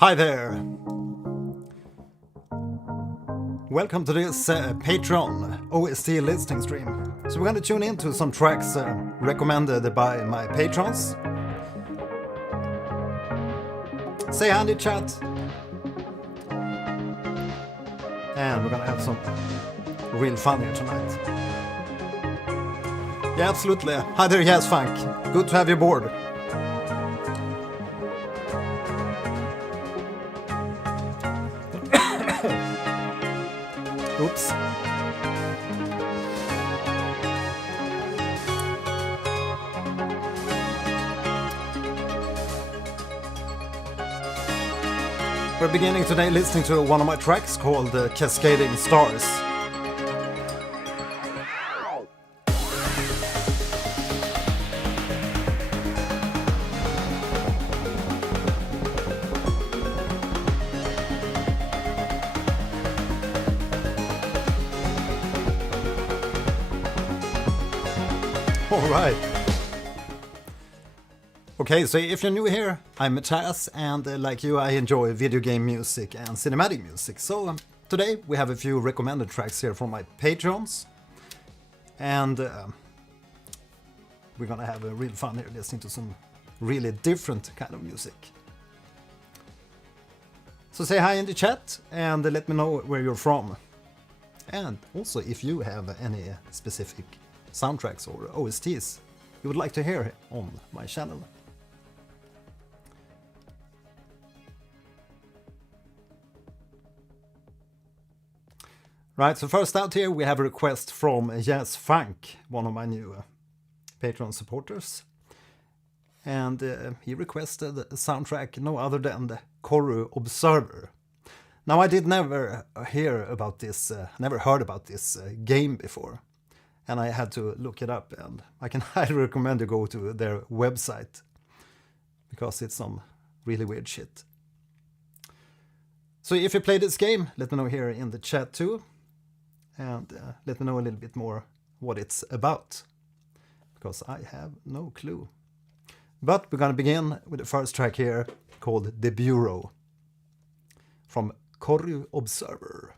Hi there! Welcome to this Patreon OST listening stream. So we're going to tune into some tracks recommended by my patrons. Say hi in the chat. And we're going to have some real fun here tonight. Yeah, absolutely. Hi there, Yes Funk. Good to have you aboard. Oops. We're beginning today listening to one of my tracks called Cascading Stars. Alright. Okay, so if you're new here, I'm Mattias, and like you, I enjoy video game music and cinematic music. So today we have a few recommended tracks here from my patrons. And we're gonna have a real fun here listening to some really different kind of music. So say hi in the chat and let me know where you're from. And also if you have any specific soundtracks or OSTs you would like to hear on my channel. Right, so first out here we have a request from Yes Funk, one of my new Patreon supporters. And he requested a soundtrack no other than the corru.observer. Now I did never hear about this, never heard about this game before. And I had to look it up, and I can highly recommend you go to their website because it's some really weird shit. So if you play this game, let me know here in the chat too, and let me know a little bit more what it's about, because I have no clue. But we're gonna begin with the first track here called The Bureau from corru.observer.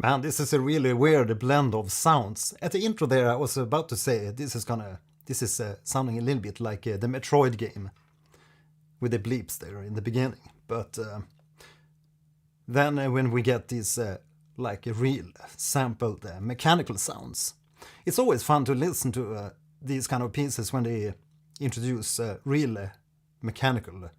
Man, this is a really weird blend of sounds. At the intro there, I was about to say this is sounding a little bit like the Metroid game with the bleeps there in the beginning. But then when we get these like real sampled mechanical sounds, it's always fun to listen to these kind of pieces when they introduce real mechanical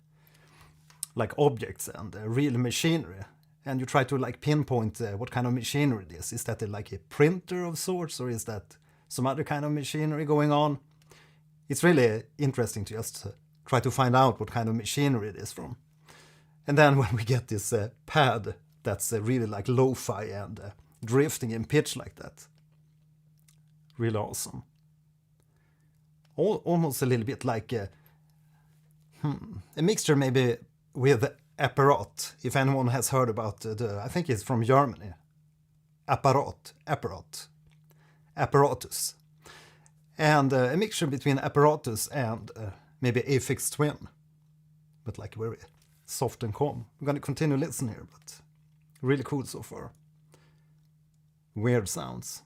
like objects and real machinery. And you try to like pinpoint what kind of machinery it is. Is that like a printer of sorts, or is that some other kind of machinery going on? It's really interesting to just try to find out what kind of machinery it is from. And then when we get this pad that's really like lo-fi and drifting in pitch like that. Really awesome. Almost a little bit like a mixture maybe with Apparat, if anyone has heard about I think it's from Germany. Apparatus. And a mixture between Apparatus and maybe Aphex Twin. But like very soft and calm. I'm gonna continue listening here, but really cool so far. Weird sounds.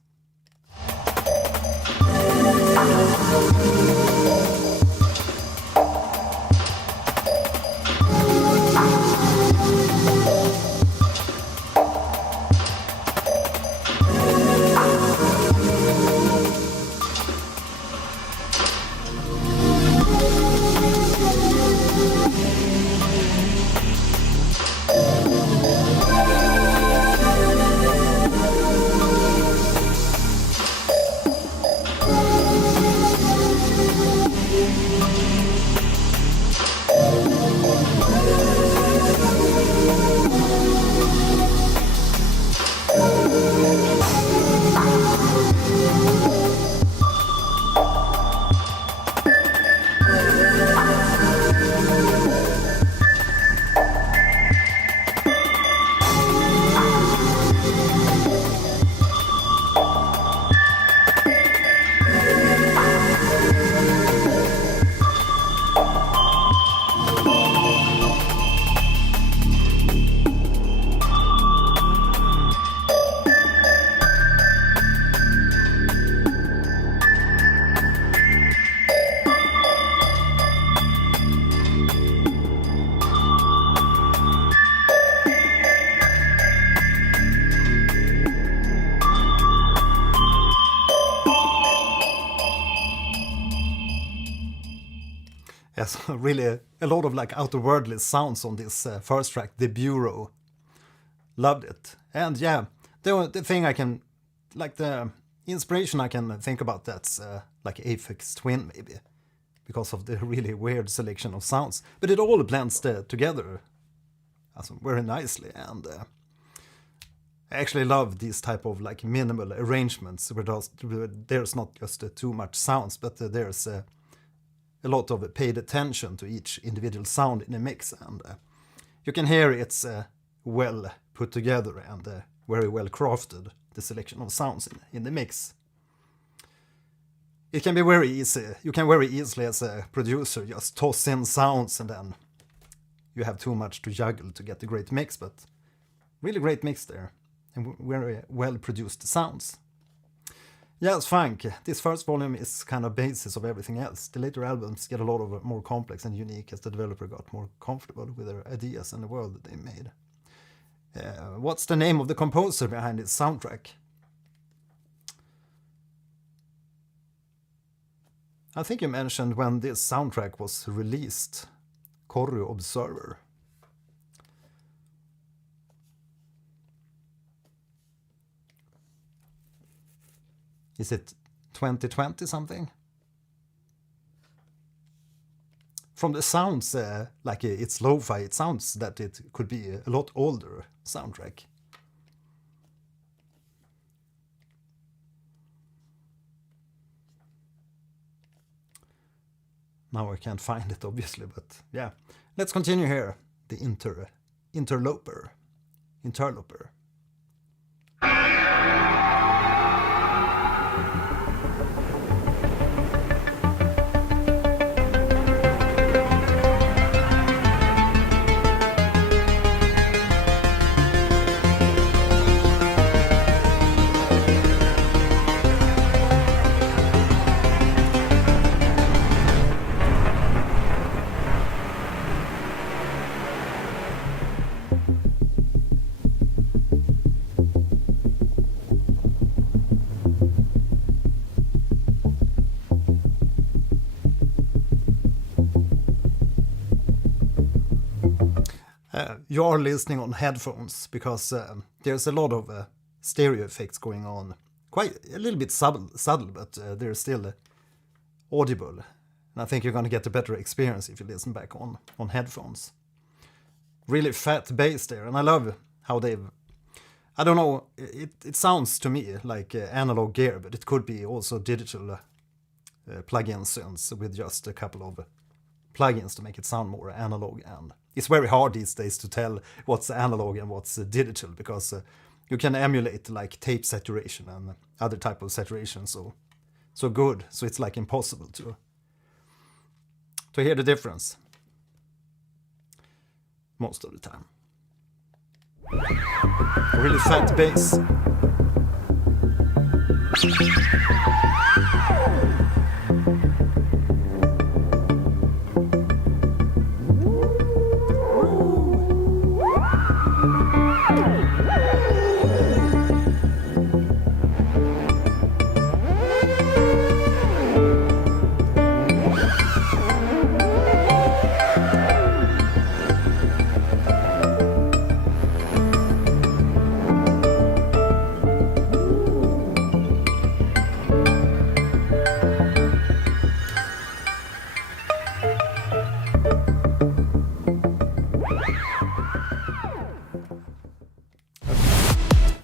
Yes, really a lot of like outerworldly sounds on this first track, The Bureau. Loved it. And yeah, the thing I can, like the inspiration I can think about that's like Aphex Twin maybe, because of the really weird selection of sounds. But it all blends together very nicely, and I actually love these type of like minimal arrangements where there's not just too much sounds, but there's a lot of paid attention to each individual sound in a mix, and you can hear it's well put together and very well crafted, the selection of sounds in the mix. It can be very easy. You can very easily, as a producer, just toss in sounds and then you have too much to juggle to get a great mix, but really great mix there and very well produced sounds. Yes, funk. This first volume is kind of basis of everything else. The later albums get a lot of more complex and unique as the developer got more comfortable with their ideas and the world that they made. What's the name of the composer behind this soundtrack? I think you mentioned when this soundtrack was released, corru.observer. Is it 2020 something? From the sounds, like it's lo-fi, it sounds that it could be a lot older soundtrack. Now I can't find it, obviously, but yeah. Let's continue here. The interloper. You are listening on headphones because there's a lot of stereo effects going on. Quite a little bit subtle, but they're still audible. And I think you're going to get a better experience if you listen back on headphones. Really fat bass there, and I love how they've... I don't know, it sounds to me like analog gear, but it could be also digital plug-in synths with just a couple of plugins to make it sound more analog. And it's very hard these days to tell what's analog and what's digital, because you can emulate like tape saturation and other type of saturation so good, so it's like impossible to hear the difference most of the time. A really fat bass.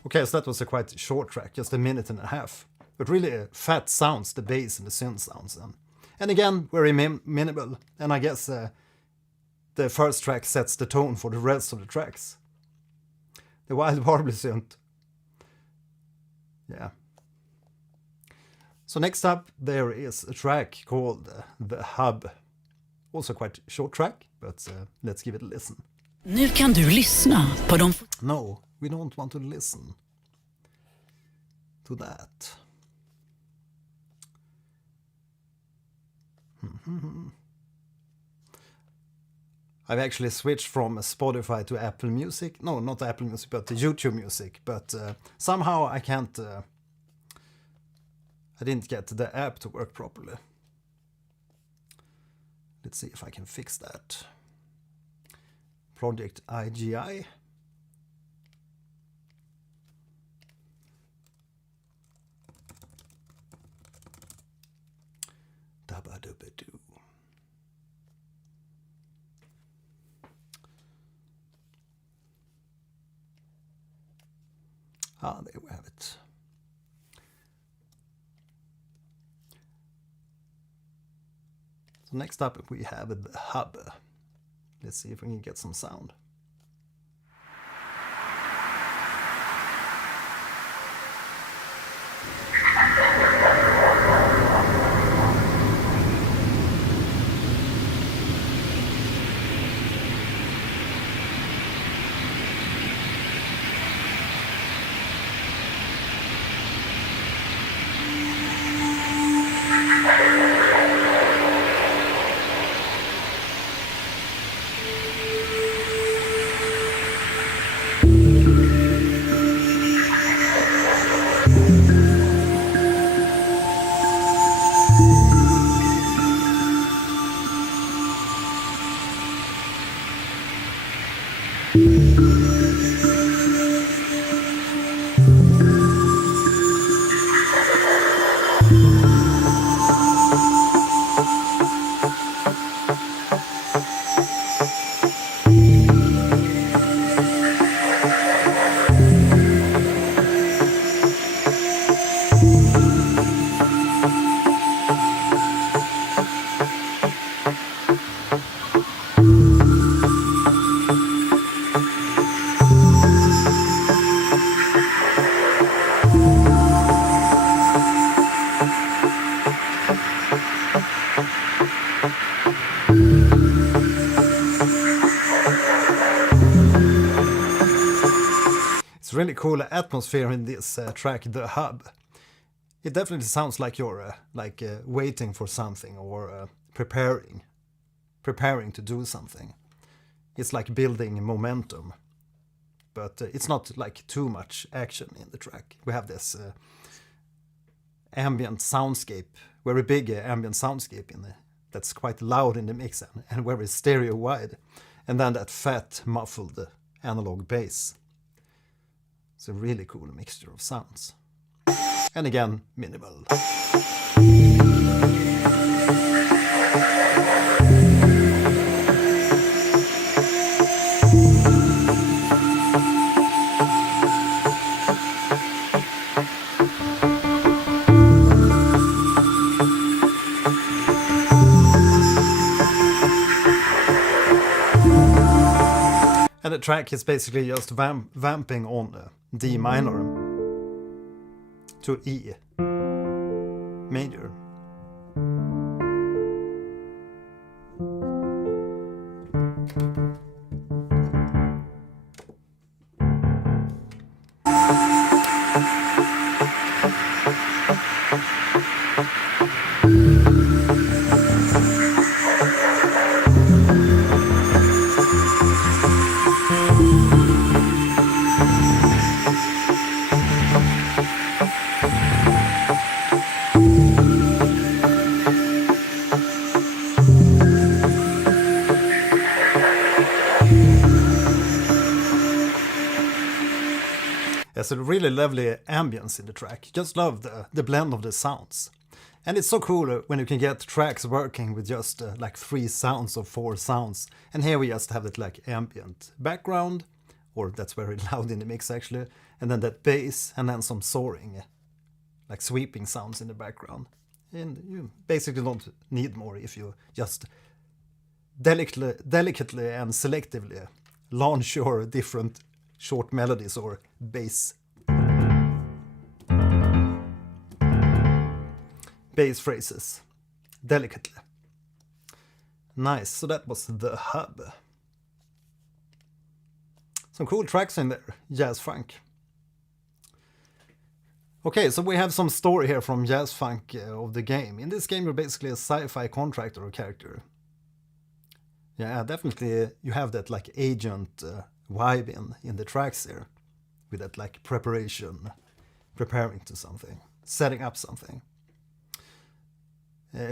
Okay, so that was a quite short track, just a minute and a half. But really fat sounds, the bass and the synth sounds. And again, very minimal. And I guess the first track sets the tone for the rest of the tracks. The wild warbly synth. Yeah. So next up, there is a track called The Hub. Also quite short track, but let's give it a listen. Nu kan du lyssna på de... No, we don't want to listen to that. I've actually switched from Spotify to Apple Music. No, not Apple Music, but YouTube Music. But somehow I can't... I didn't get the app to work properly. Let's see if I can fix that. Project IGI. Dabba-dubba-doo. Ah, there we have it. So next up we have The Hub. Let's see if we can get some sound. Really cool atmosphere in this track, The Hub. It definitely sounds like you're waiting for something or preparing to do something. It's like building momentum, but it's not like too much action in the track. We have this ambient soundscape, very big ambient soundscape that's quite loud in the mix and very stereo wide, and then that fat muffled analog bass. It's a really cool mixture of sounds. And again, minimal. And the track is basically just vamping on D minor to E major. There's a really lovely ambience in the track. Just love the blend of the sounds. And it's so cool when you can get tracks working with just like 3 sounds or 4 sounds. And here we just have it like ambient background or that's very loud in the mix actually, and then that bass, and then some soaring, like sweeping sounds in the background. And you basically don't need more if you just delicately and selectively launch your different short melodies or bass phrases delicately. Nice, so that was The Hub. Some cool tracks in there, jazz funk. Okay, so we have some story here from jazz funk of the game. In this game you're basically a sci-fi contractor character. Yeah, definitely you have that like agent vibe in the tracks here. With that like preparation, preparing to something, setting up something.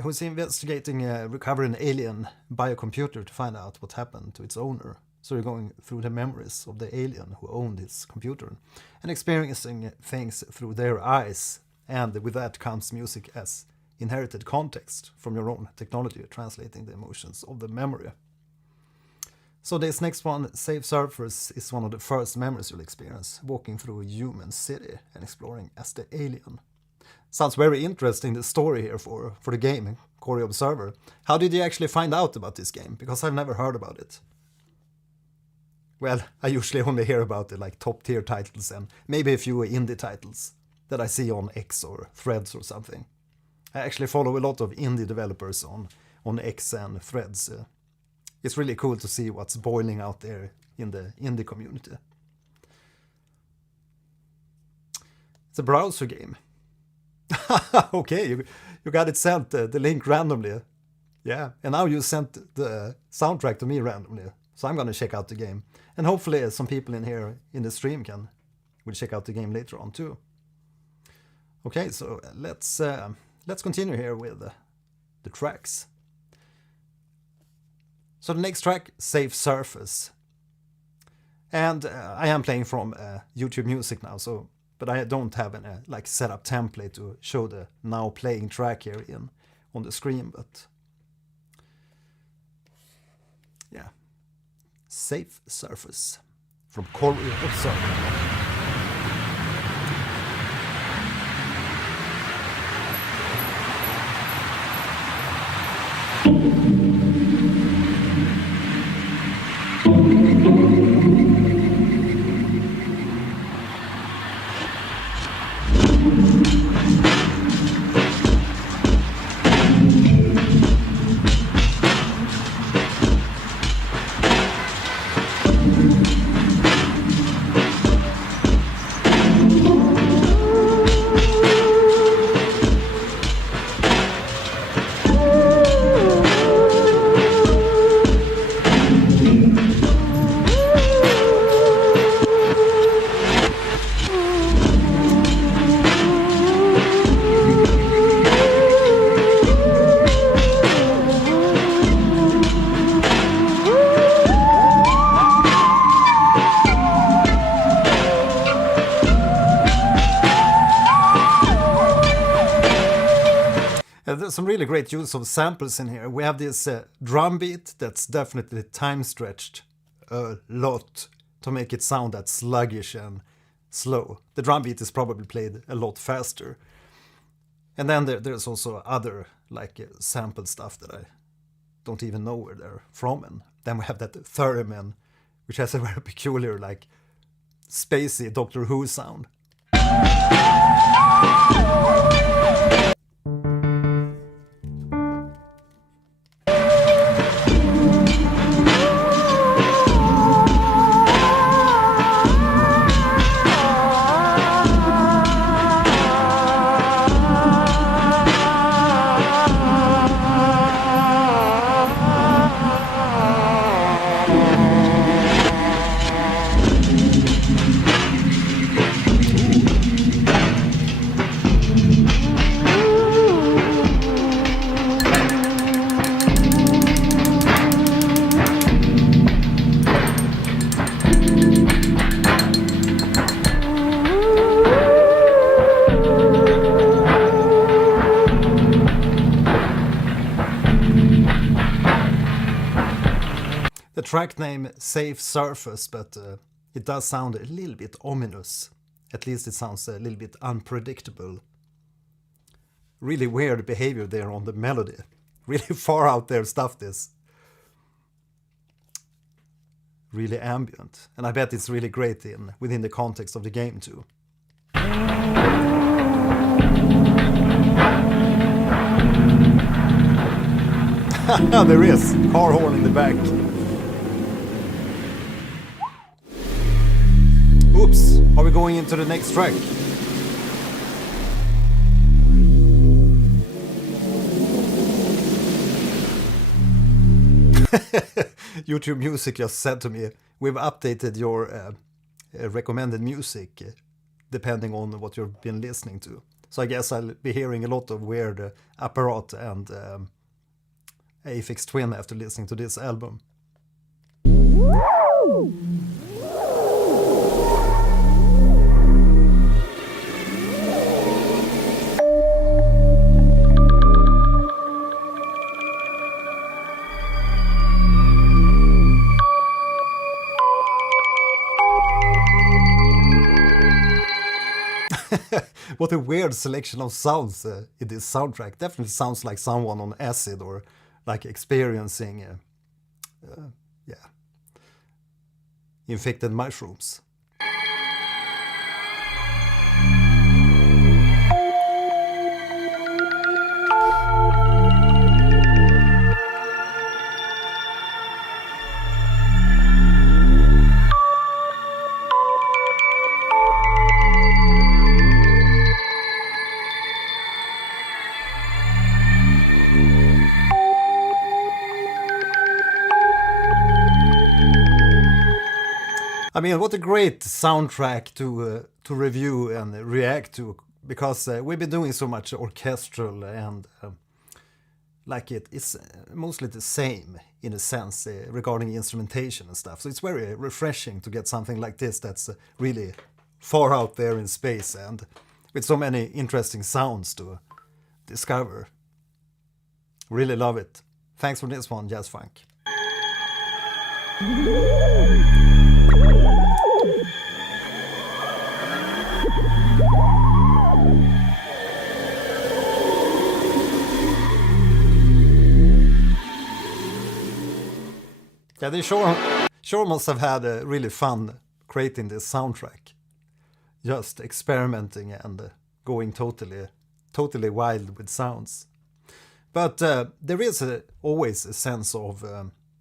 Who's investigating recovering an alien biocomputer to find out what happened to its owner. So you're going through the memories of the alien who owned this computer and experiencing things through their eyes. And with that comes music as inherited context from your own technology, translating the emotions of the memory. So this next one, Safe Surfers, is one of the first memories you'll experience, walking through a human city and exploring as the alien. Sounds very interesting, the story here for the game, corru.observer. How did you actually find out about this game? Because I've never heard about it. Well, I usually only hear about the like top tier titles and maybe a few indie titles that I see on X or Threads or something. I actually follow a lot of indie developers on X and Threads. It's really cool to see what's boiling out there in the indie community. It's a browser game. Okay, you got it sent, the link randomly. Yeah, and now you sent the soundtrack to me randomly. So I'm gonna check out the game. And hopefully some people in here in the stream will check out the game later on too. Okay, so let's continue here with the tracks. So the next track, Safe Surface. And I am playing from YouTube Music now, but I don't have a like setup template to show the now playing track here on the screen, but yeah. Safe Surface from corru.observer. There's some really great use of samples in here. We have this drum beat that's definitely time stretched a lot to make it sound that sluggish and slow. The drum beat is probably played a lot faster. And then there's also other like sample stuff that I don't even know where they're from. And then we have that theremin, which has a very peculiar like spacey Doctor Who sound. Track name Safe Surface, but it does sound a little bit ominous. At least it sounds a little bit unpredictable. Really weird behavior there on the melody. Really far out there stuff this. Really ambient. And I bet it's really great within the context of the game too. There is car horn in the back. Oops, are we going into the next track? YouTube Music just said to me, we've updated your recommended music depending on what you've been listening to. So I guess I'll be hearing a lot of weird Apparat and Aphex Twin after listening to this album. What a weird selection of sounds in this soundtrack. Definitely sounds like someone on acid or like experiencing infected mushrooms. I mean, what a great soundtrack to review and react to, because we've been doing so much orchestral and it's mostly the same in a sense regarding instrumentation and stuff. So it's very refreshing to get something like this that's really far out there in space and with so many interesting sounds to discover. Really love it. Thanks for this one, Jazz Funk. Yeah, they sure must have had a really fun creating this soundtrack. Just experimenting and going totally wild with sounds. But there is always a sense of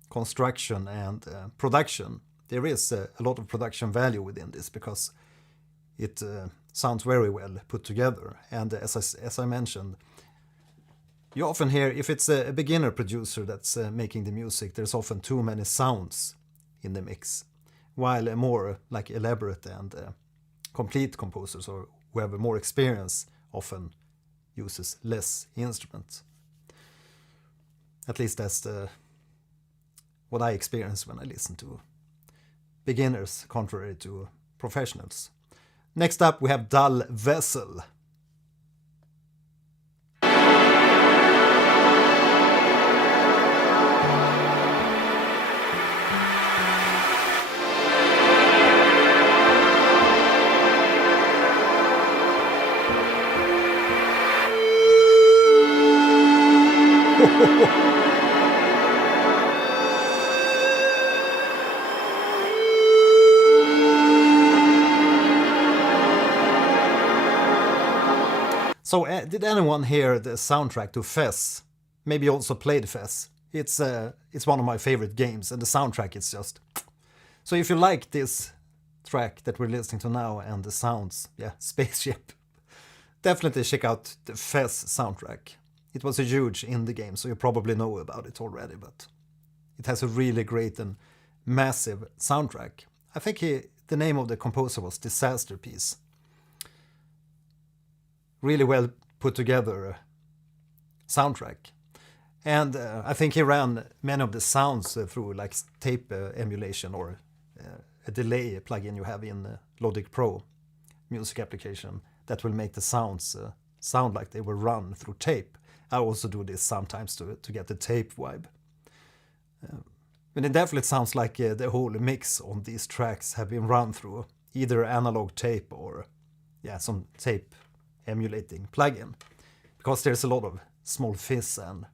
construction and production. There is a lot of production value within this because it sounds very well put together. And as I mentioned, you often hear, if it's a beginner producer that's making the music, there's often too many sounds in the mix. While a more like elaborate and complete composers or who have more experience often uses less instruments. At least that's what I experience when I listen to beginners, contrary to professionals. Next up we have Dull Vessel. So did anyone hear the soundtrack to Fez? Maybe also played Fez. It's one of my favorite games, and the soundtrack is just... So if you like this track that we're listening to now and the sounds, spaceship, definitely check out the Fez soundtrack. It was a huge indie game, so you probably know about it already, but it has a really great and massive soundtrack. I think the name of the composer was Disaster Piece. Really well put together soundtrack. And I think he ran many of the sounds through like tape emulation or a delay plugin you have in Logic Pro music application that will make the sounds sound like they were run through tape. I also do this sometimes to get the tape vibe. And it definitely sounds like the whole mix on these tracks have been run through either analog tape or some tape emulating plugin, because there's a lot of small fizz and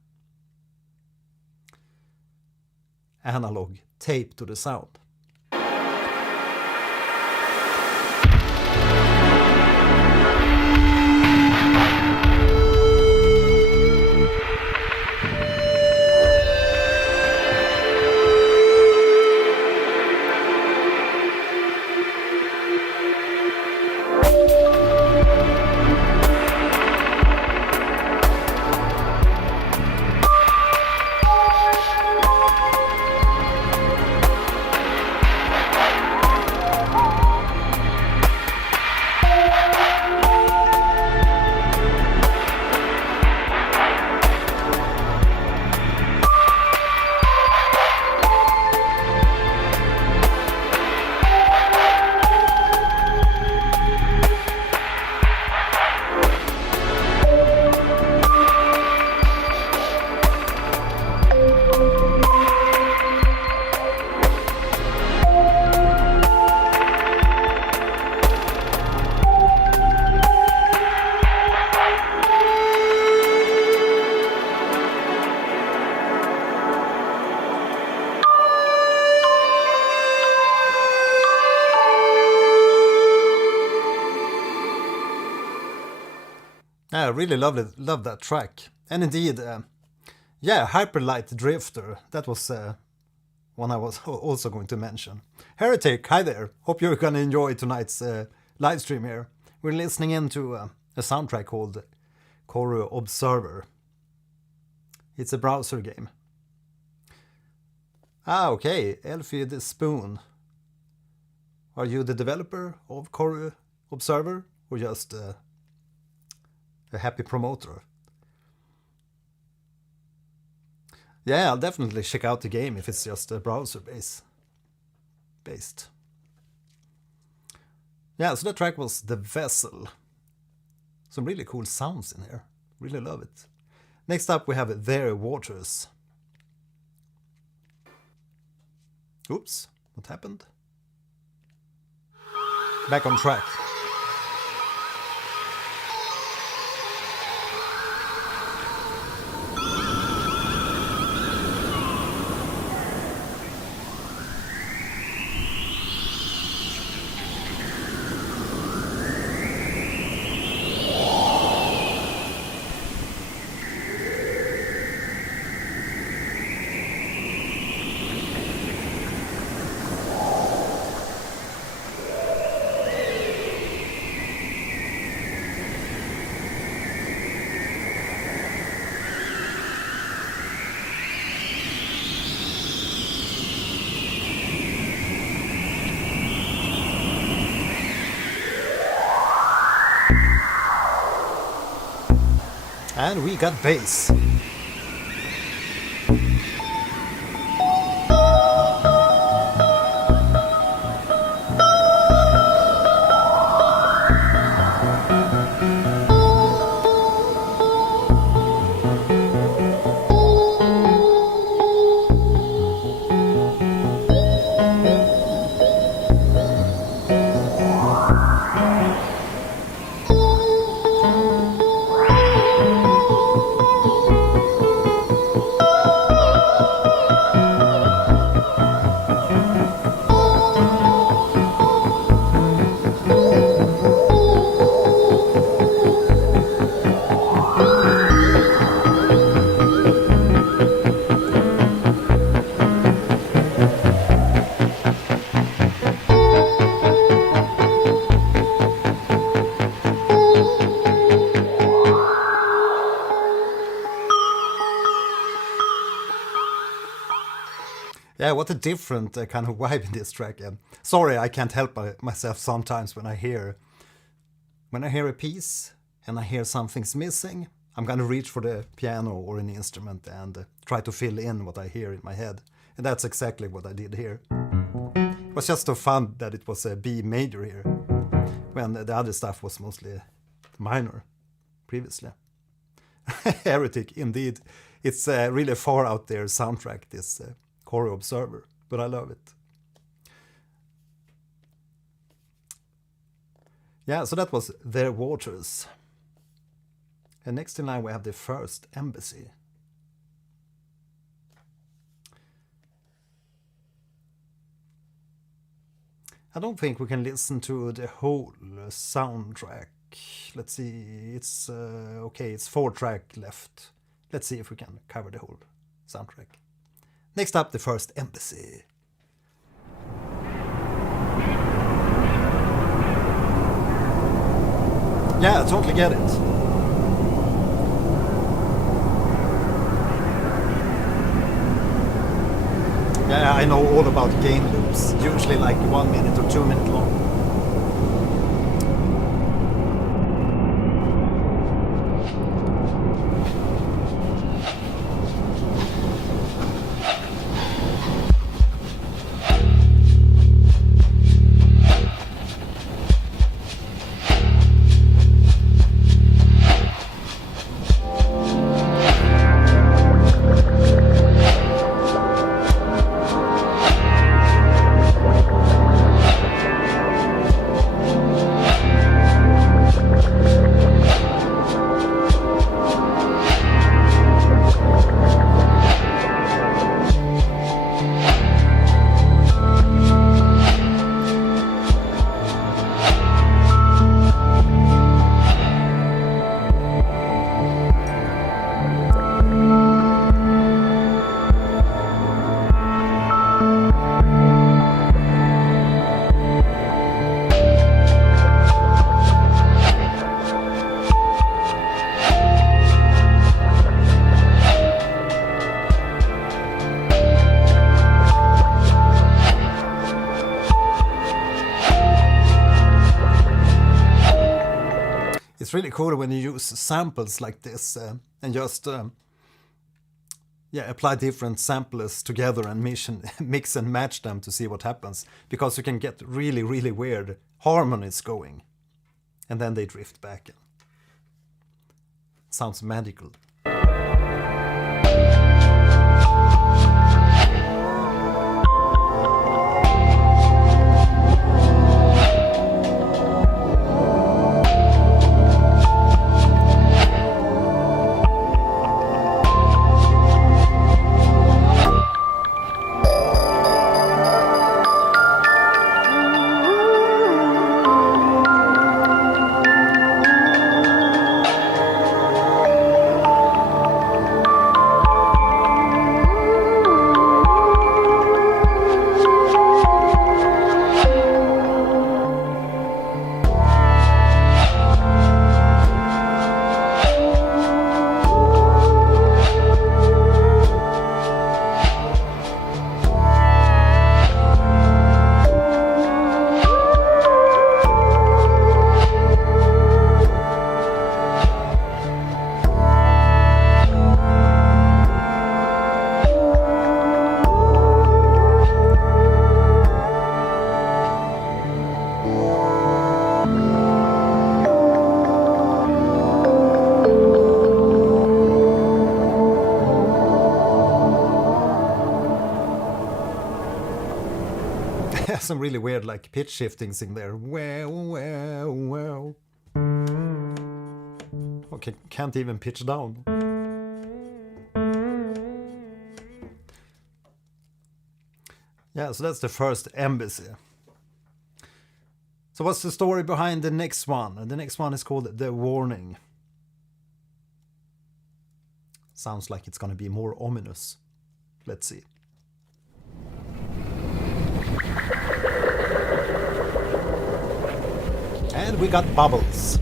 analog tape to the sound. I really love that track. And indeed, Hyperlight Drifter, that was one I was also going to mention. Heretic, hi there. Hope you're going to enjoy tonight's live stream here. We're listening into a soundtrack called corru.observer. It's a browser game. Okay, Elfie the Spoon. Are you the developer of corru.observer or just a happy promoter? Yeah, I'll definitely check out the game if it's just a browser based. Yeah, so the track was The Vessel. Some really cool sounds in here. Really love it. Next up we have Their Waters. Oops, what happened? Back on track. And we got bass. Yeah, what a different kind of vibe in this track. Sorry, I can't help myself sometimes when I hear a piece and I hear something's missing. I'm gonna reach for the piano or an instrument and try to fill in what I hear in my head. And that's exactly what I did here. It was just so fun that it was a B major here, when the other stuff was mostly minor previously. Heretic, indeed. It's a really far out there soundtrack, this corru.observer, but I love it. Yeah, so that was Their Waters. And next in line we have The First Embassy. I don't think we can listen to the whole soundtrack. Let's see, it's okay, it's 4 tracks left. Let's see if we can cover the whole soundtrack. Next up, The First Embassy. Yeah, I totally get it. Yeah, I know all about game loops, usually like 1 minute or 2 minutes long. It's really cool when you use samples like this and just apply different samplers together and mix and match them to see what happens, because you can get really, really weird harmonies going and then they drift back. Sounds magical. Some really weird like pitch shiftings in there. Wow. Okay, can't even pitch down. Yeah, so that's The First Embassy. So what's the story behind the next one? The next one is called The Warning. Sounds like it's gonna be more ominous. Let's see. And we got bubbles.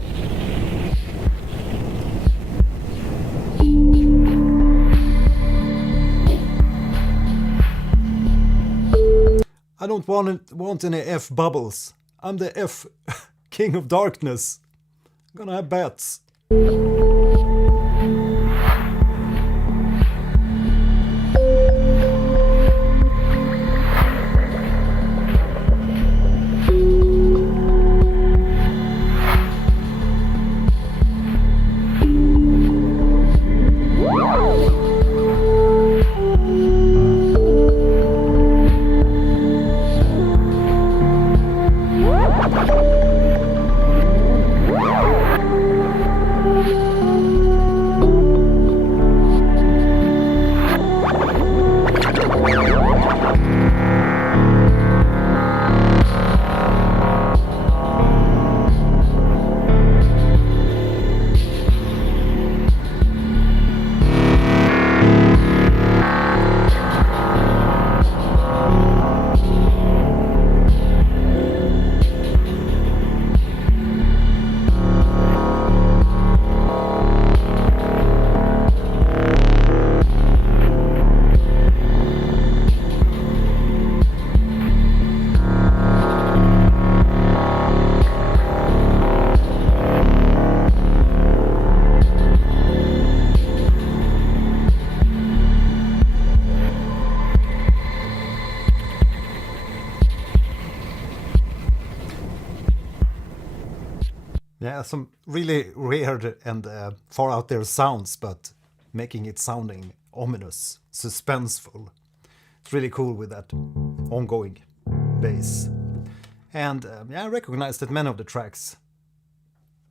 I don't want any F bubbles. I'm the F King of Darkness. I'm gonna have bats. Yeah, some really weird and far out there sounds, but making it sounding ominous, suspenseful. It's really cool with that ongoing bass. And yeah, I recognize that many of the tracks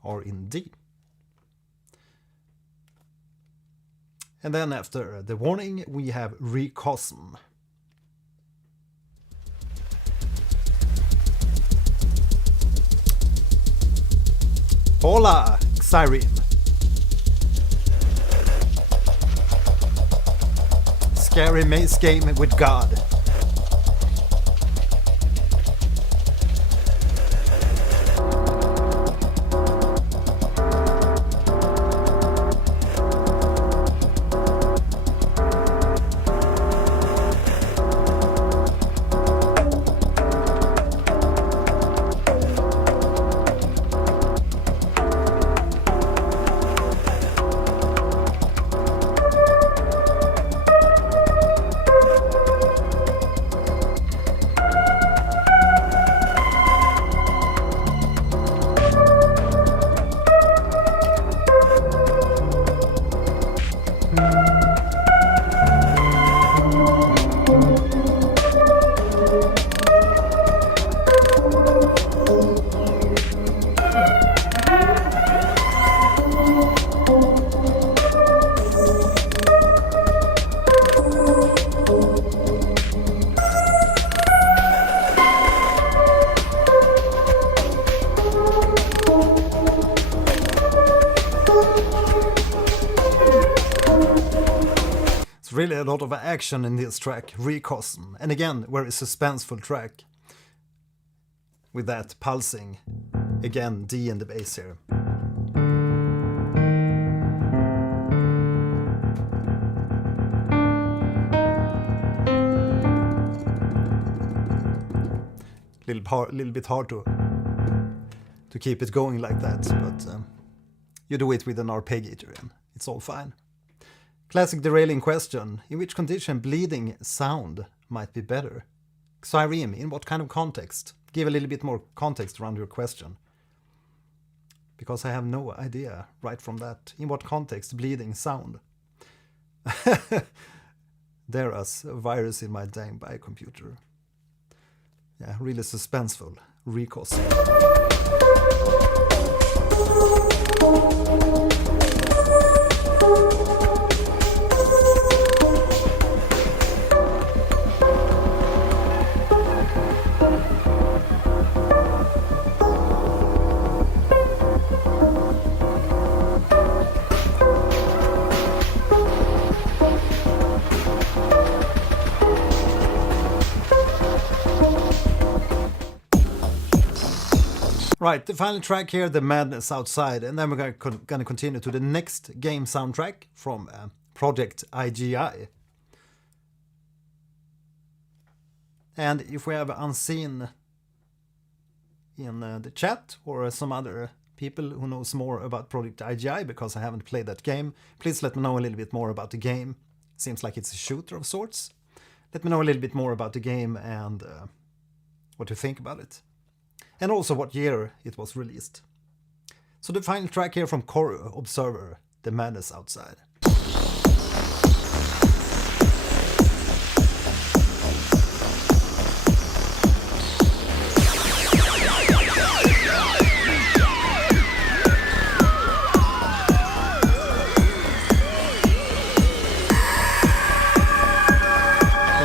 are in D. And then after the warning, we have Recosm. Hola, Xyrem. Scary maze game with God. Really a lot of action in this track, Recosm. And again, very suspenseful track. With that pulsing. Again, D in the bass here. Little bit hard to keep it going like that, but you do it with an arpeggiator and it's all fine. Classic derailing question. In which condition bleeding sound might be better? Xyrem, in what kind of context? Give a little bit more context around your question. Because I have no idea right from that. In what context bleeding sound? There's a virus in my dang biocomputer. Yeah, really suspenseful. Recosm. Right, the final track here, The Madness Outside, and then we're going to continue to the next game soundtrack from Project IGI. And if we have Unseen in the chat, or some other people who knows more about Project IGI, because I haven't played that game, please let me know a little bit more about the game. Seems like it's a shooter of sorts. Let me know a little bit more about the game and what you think about it. And also what year it was released. So the final track here from corru.observer, The Madness Outside.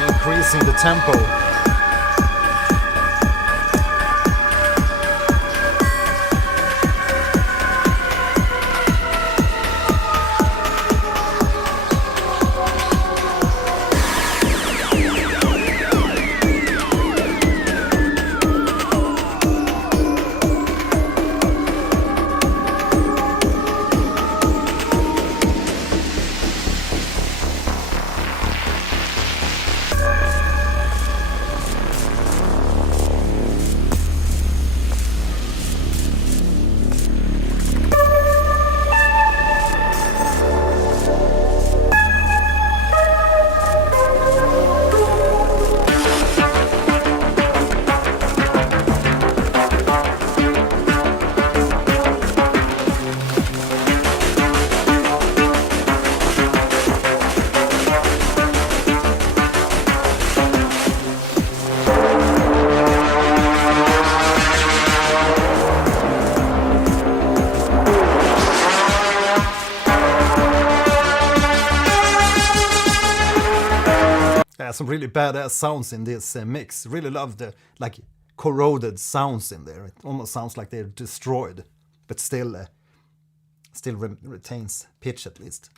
Increasing the tempo. Yeah, some really badass sounds in this mix. Really love the like corroded sounds in there. It almost sounds like they're destroyed, but still retains pitch at least.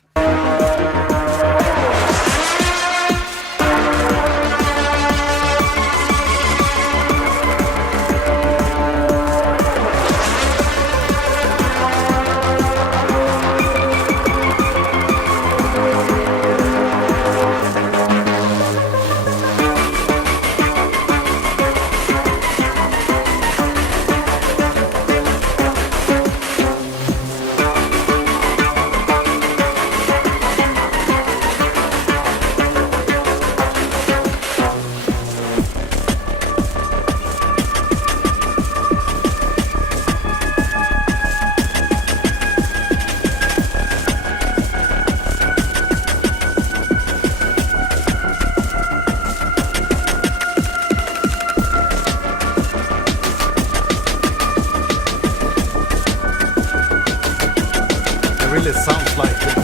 Really sounds like it.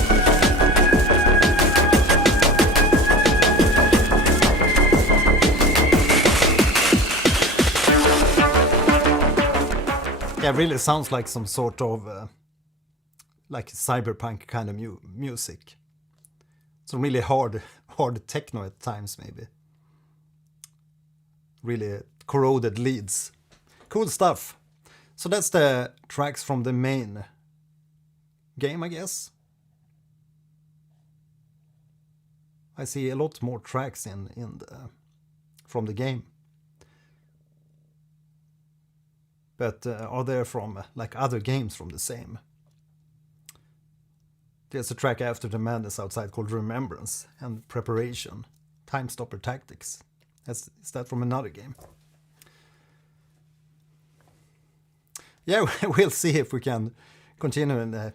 Yeah, really sounds like some sort of like cyberpunk kind of music. Some really hard techno at times, maybe. Really corroded leads. Cool stuff. So that's the tracks from the main game, I guess. I see a lot more tracks from the game. But are there from like other games from the same? There's a track after the madness outside called Remembrance and Preparation, Time Stopper Tactics. Is that from another game? Yeah, we'll see if we can continue and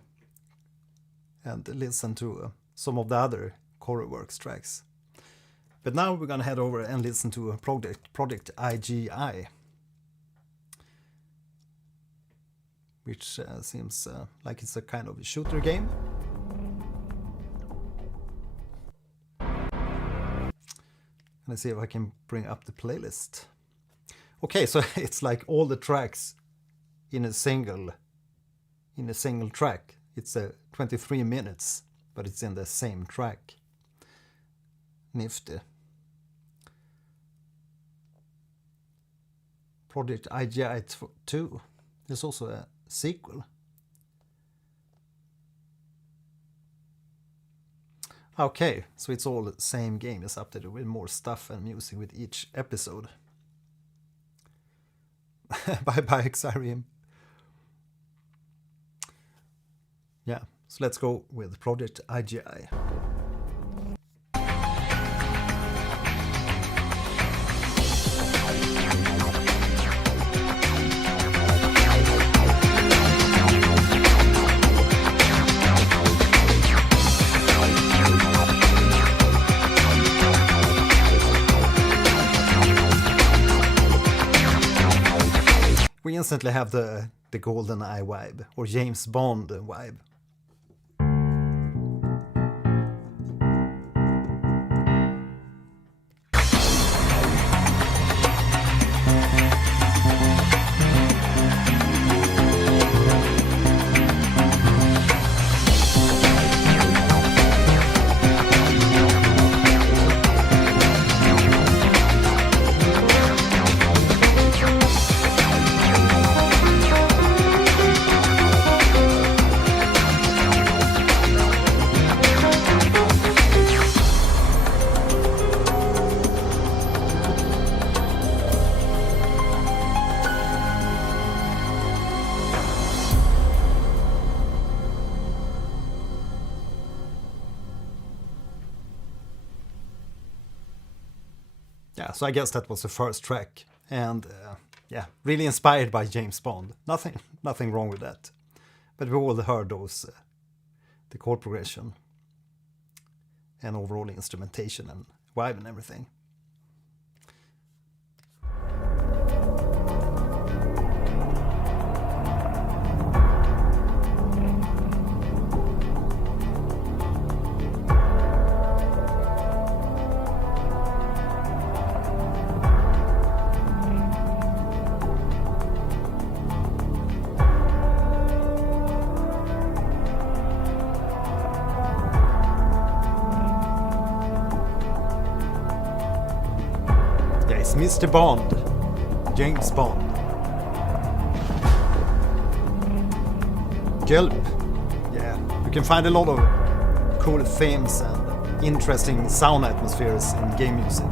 listen to some of the other CorruWorks tracks. But now we're gonna head over and listen to a project IGI, which seems like it's a kind of a shooter game. Let's see if I can bring up the playlist. Okay, so it's like all the tracks in a single track. It's 23 minutes, but it's in the same track. Nifty. Project IGI 2. There's also a sequel. Okay, so it's all the same game, it's updated with more stuff and music with each episode. Bye-bye, Xarium. Yeah, so let's go with Project IGI. We instantly have the golden eye vibe, or James Bond vibe. Yeah, so I guess that was the first track, and yeah, really inspired by James Bond. Nothing wrong with that. But we all heard those, the chord progression, and overall instrumentation and vibe and everything. Mr. Bond, James Bond. Gulp. Yeah, you can find a lot of cool themes and interesting sound atmospheres in game music.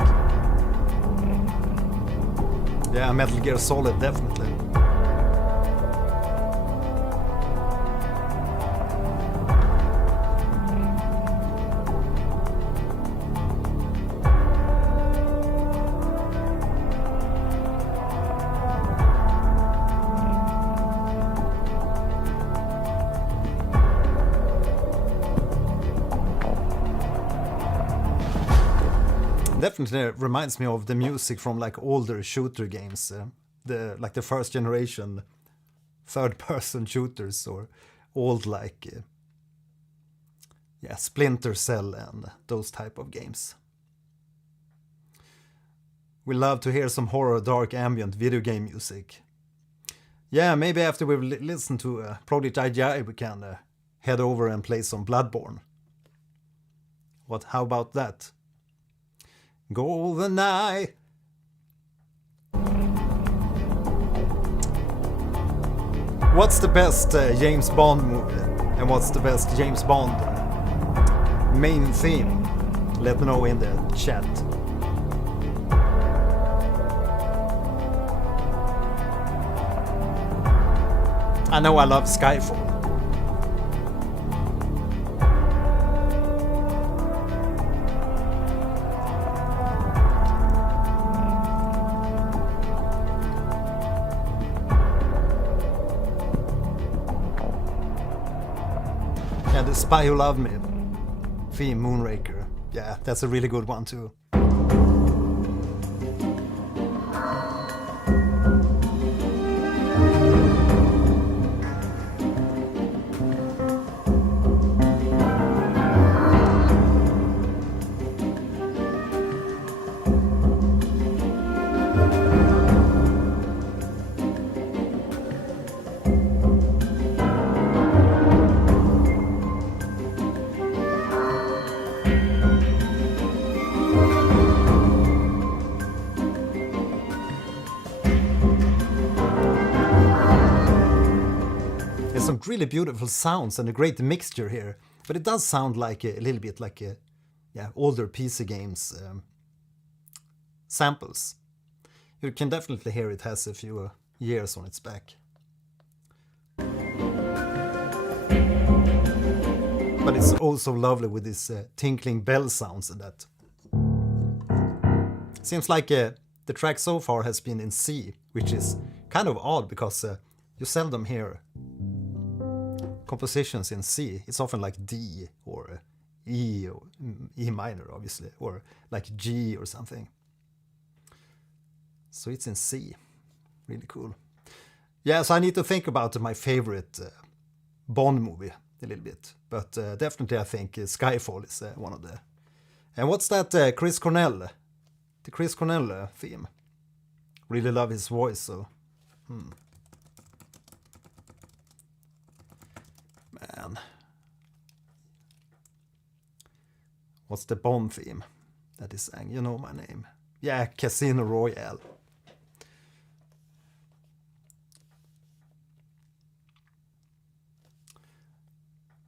Yeah, Metal Gear Solid, definitely. Definitely reminds me of the music from like older shooter games, the first generation third-person shooters, or old like Splinter Cell and those type of games. We love to hear some horror, dark, ambient video game music. Yeah, maybe after we've listened to Project IGI, we can head over and play some Bloodborne. How about that? GoldenEye. What's the best James Bond movie? And what's the best James Bond main theme? Let me know in the chat. I know I love Skyfall. The Spy Who Loved Me theme, Moonraker. Yeah, that's a really good one too. Some really beautiful sounds and a great mixture here, but it does sound like a little bit like older PC games samples. You can definitely hear it has a few years on its back. But it's also lovely with these tinkling bell sounds and that. Seems like the track so far has been in C, which is kind of odd because you seldom hear compositions in C. It's often like D or E or E minor, obviously, or like G or something. So it's in C. Really cool. Yeah, so I need to think about my favorite Bond movie a little bit, but definitely I think Skyfall is one of the. And what's that? Chris Cornell, the Chris Cornell theme. Really love his voice. So. Man. What's the Bond theme that he sang? You know my name. Yeah, Casino Royale.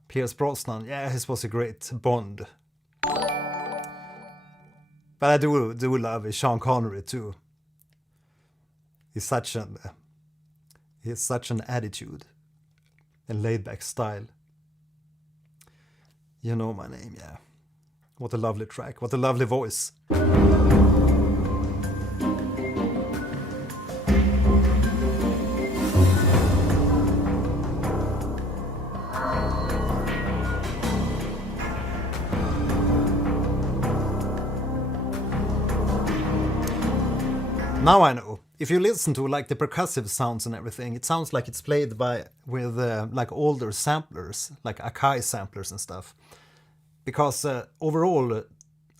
Pierce Brosnan, yeah, he was a great Bond. But I do love Sean Connery too. He's such an attitude and laid-back style. You know my name, yeah. What a lovely track, what a lovely voice. Now I know. If you listen to like the percussive sounds and everything, it sounds like it's played with like older samplers, like Akai samplers and stuff. Because overall,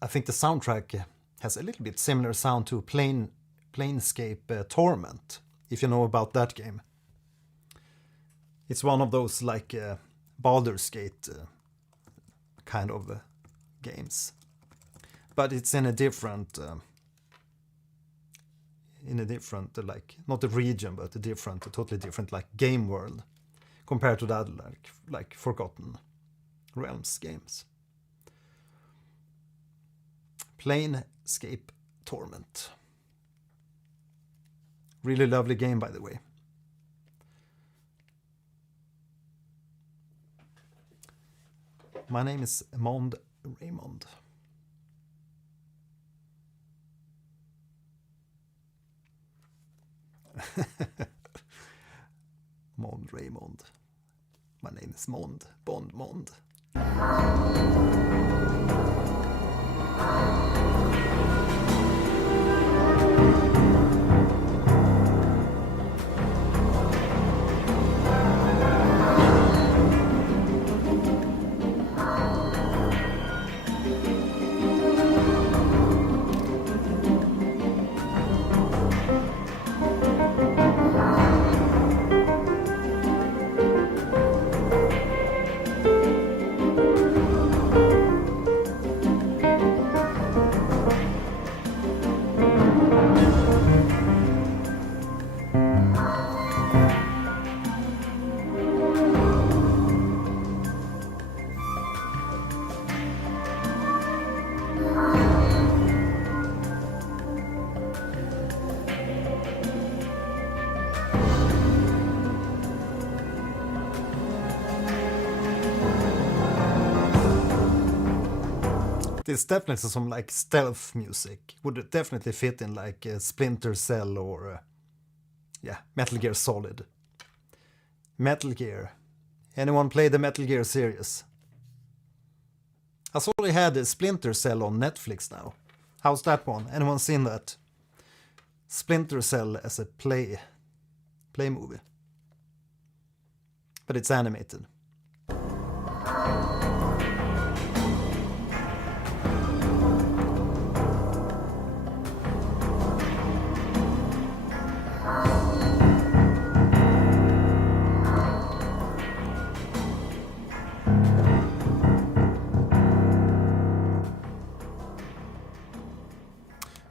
I think the soundtrack has a little bit similar sound to Planescape Torment, if you know about that game. It's one of those like Baldur's Gate kind of games, but it's in a different in a different, like, not a region, but a totally different, like, game world compared to the other, like Forgotten Realms games. Planescape Torment. Really lovely game, by the way. My name is Mond Raymond. Mond Raymond. My name is Mond. Bond Mond. There's definitely some like stealth music. Would definitely fit in like Splinter Cell or Metal Gear Solid. Metal Gear. Anyone play the Metal Gear series? I saw they had a Splinter Cell on Netflix now. How's that one? Anyone seen that? Splinter Cell as a play movie. But it's animated.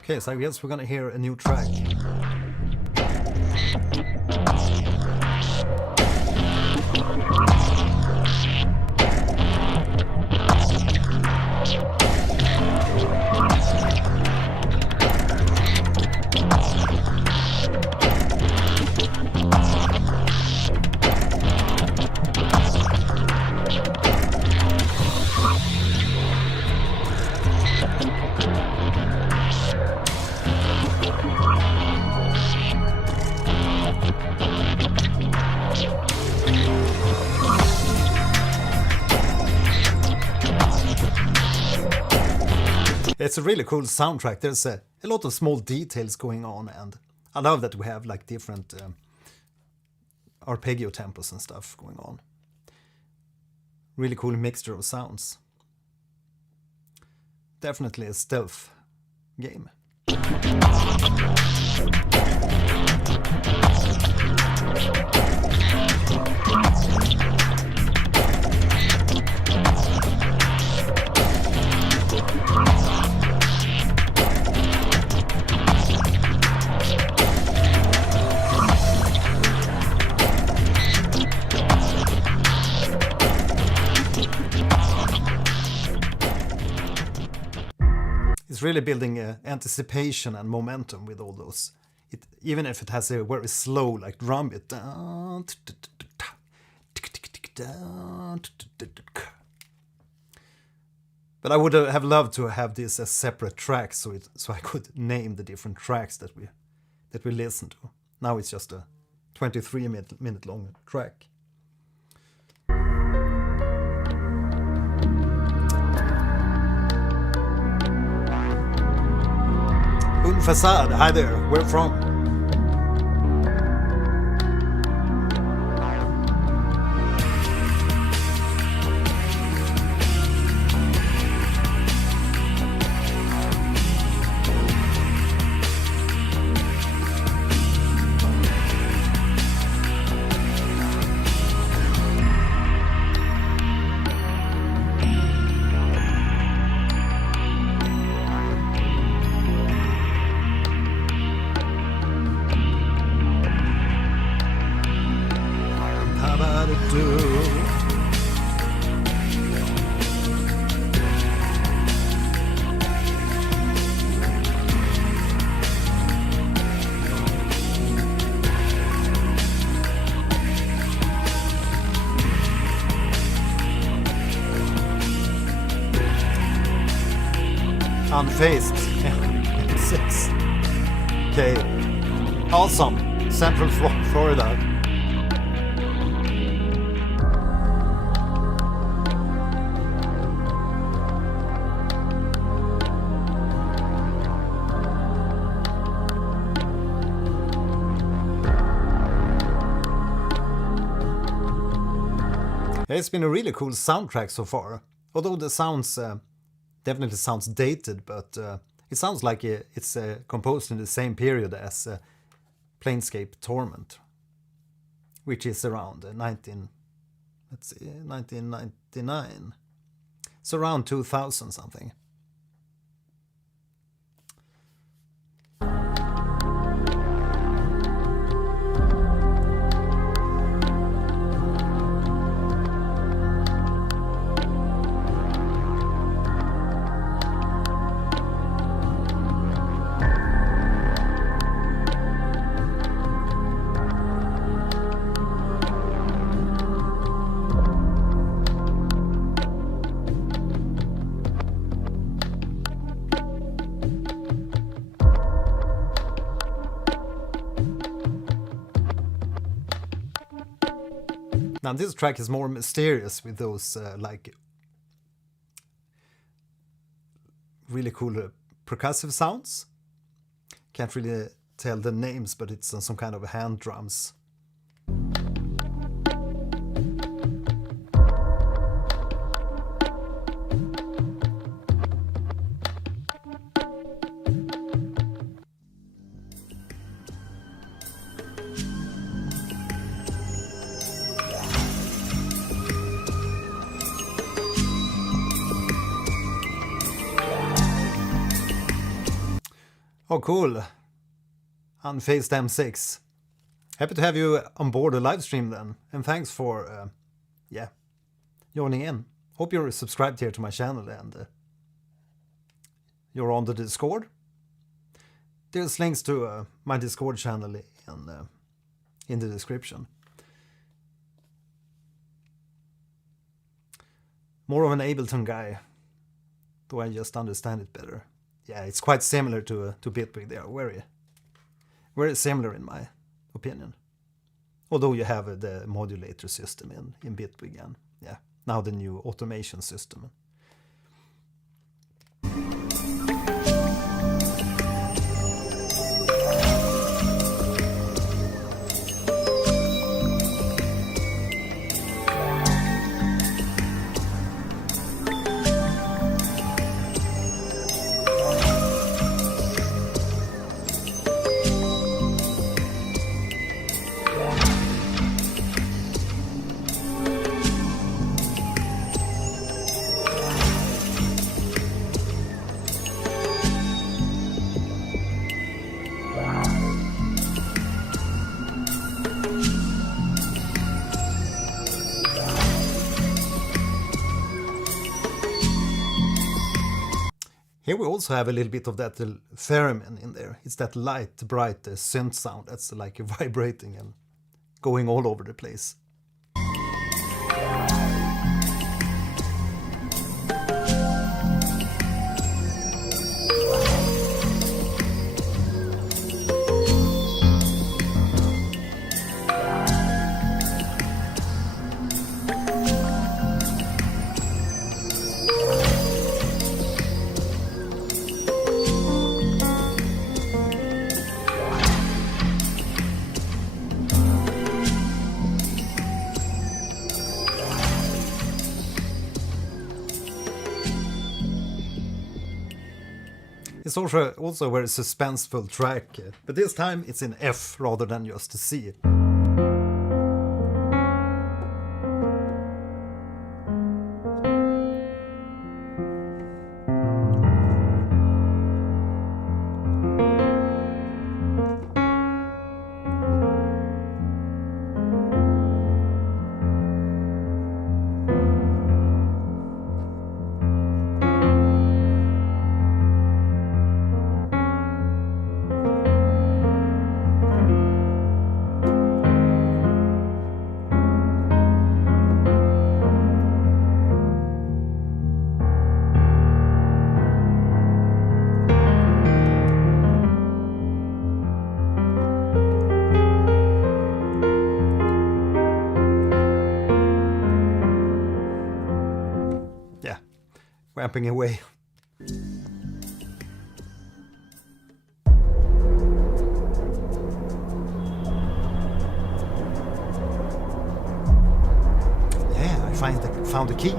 Okay, so I guess we're gonna hear a new track. It's a really cool soundtrack. There's a lot of small details going on, and I love that we have like different arpeggio tempos and stuff going on. Really cool mixture of sounds. Definitely a stealth game. It's really building anticipation and momentum with all those. Even if it has a very slow like drum beat. But I would have loved to have this as separate tracks so I could name the different tracks that we listen to. Now it's just a 23-minute long track. Facade, hi there, where from? gotta do. Unfazed. 6. Okay. Awesome. Central Florida. It's been a really cool soundtrack so far. Although the sounds definitely sounds dated, but it sounds like it's composed in the same period as Planescape Torment, which is around 1999. It's around 2000 something. Now this track is more mysterious with those like really cool percussive sounds. Can't really tell the names, but it's some kind of hand drums. Oh, cool. Unfazed M6. Happy to have you on board the live stream then. And thanks for, joining in. Hope you're subscribed here to my channel and you're on the Discord. There's links to my Discord channel in the description. More of an Ableton guy, though I just understand it better. Yeah, it's quite similar to Bitwig. They are very similar in my opinion. Although you have the modulator system in Bitwig and now the new automation system. Here we also have a little bit of that theremin in there. It's that light, bright synth sound that's like vibrating and going all over the place. It's also a very suspenseful track, but this time it's in F rather than just a C. Wamping away. Yeah, I found the key.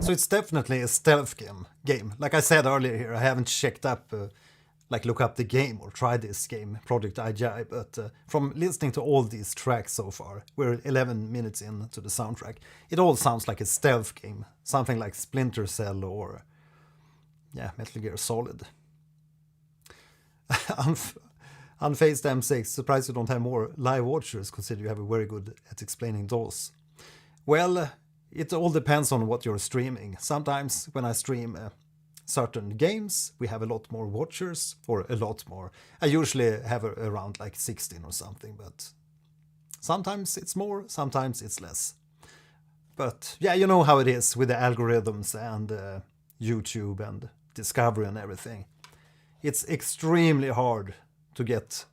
So it's definitely a stealth game. Like I said earlier here, I haven't checked up, look up the game or tried this game, Project IGI, but from listening to all these tracks so far, we're 11 minutes into the soundtrack, it all sounds like a stealth game, something like Splinter Cell or, Metal Gear Solid. Unfazed M6, surprised you don't have more live watchers, considering you have a very good at explaining those. Well, it all depends on what you're streaming. Sometimes when I stream certain games, we have a lot more watchers, or a lot more. I usually have around like 16 or something, but sometimes it's more, sometimes it's less. But yeah, you know how it is with the algorithms and YouTube and Discovery and everything. It's extremely hard to get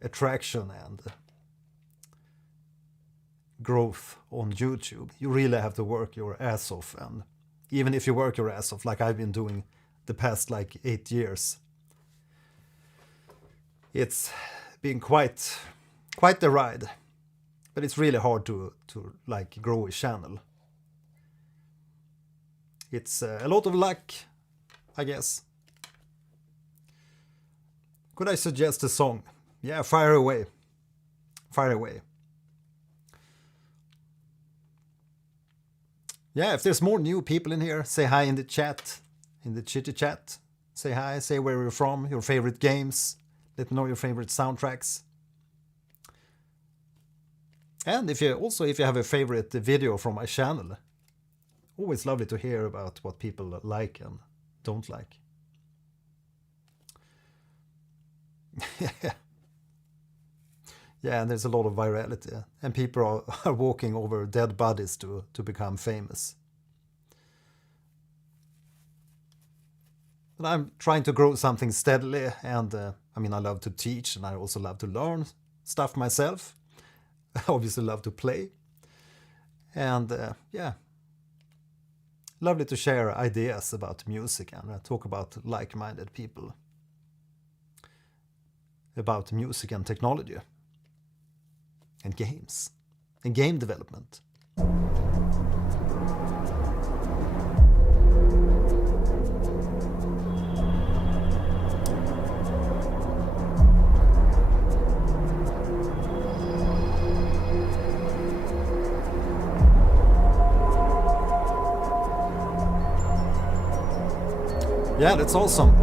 attraction and growth on YouTube. You really have to work your ass off, and even if you work your ass off like I've been doing the past 8 years, it's been quite the ride. But it's really hard to grow a channel. It's a lot of luck, I guess. Could I suggest a song? Yeah, fire away. Fire away. Yeah, if there's more new people in here, say hi in the chat, in the chitty chat. Say hi, say where you're from, your favorite games. Let me know your favorite soundtracks. And if you have a favorite video from my channel, always lovely to hear about what people like and don't like. Yeah, and there's a lot of virality, and people are walking over dead bodies to become famous. But I'm trying to grow something steadily, and I love to teach, and I also love to learn stuff myself. I obviously love to play. And lovely to share ideas about music and talk about like-minded people. About music and technology. And games. And game development. Yeah, that's awesome.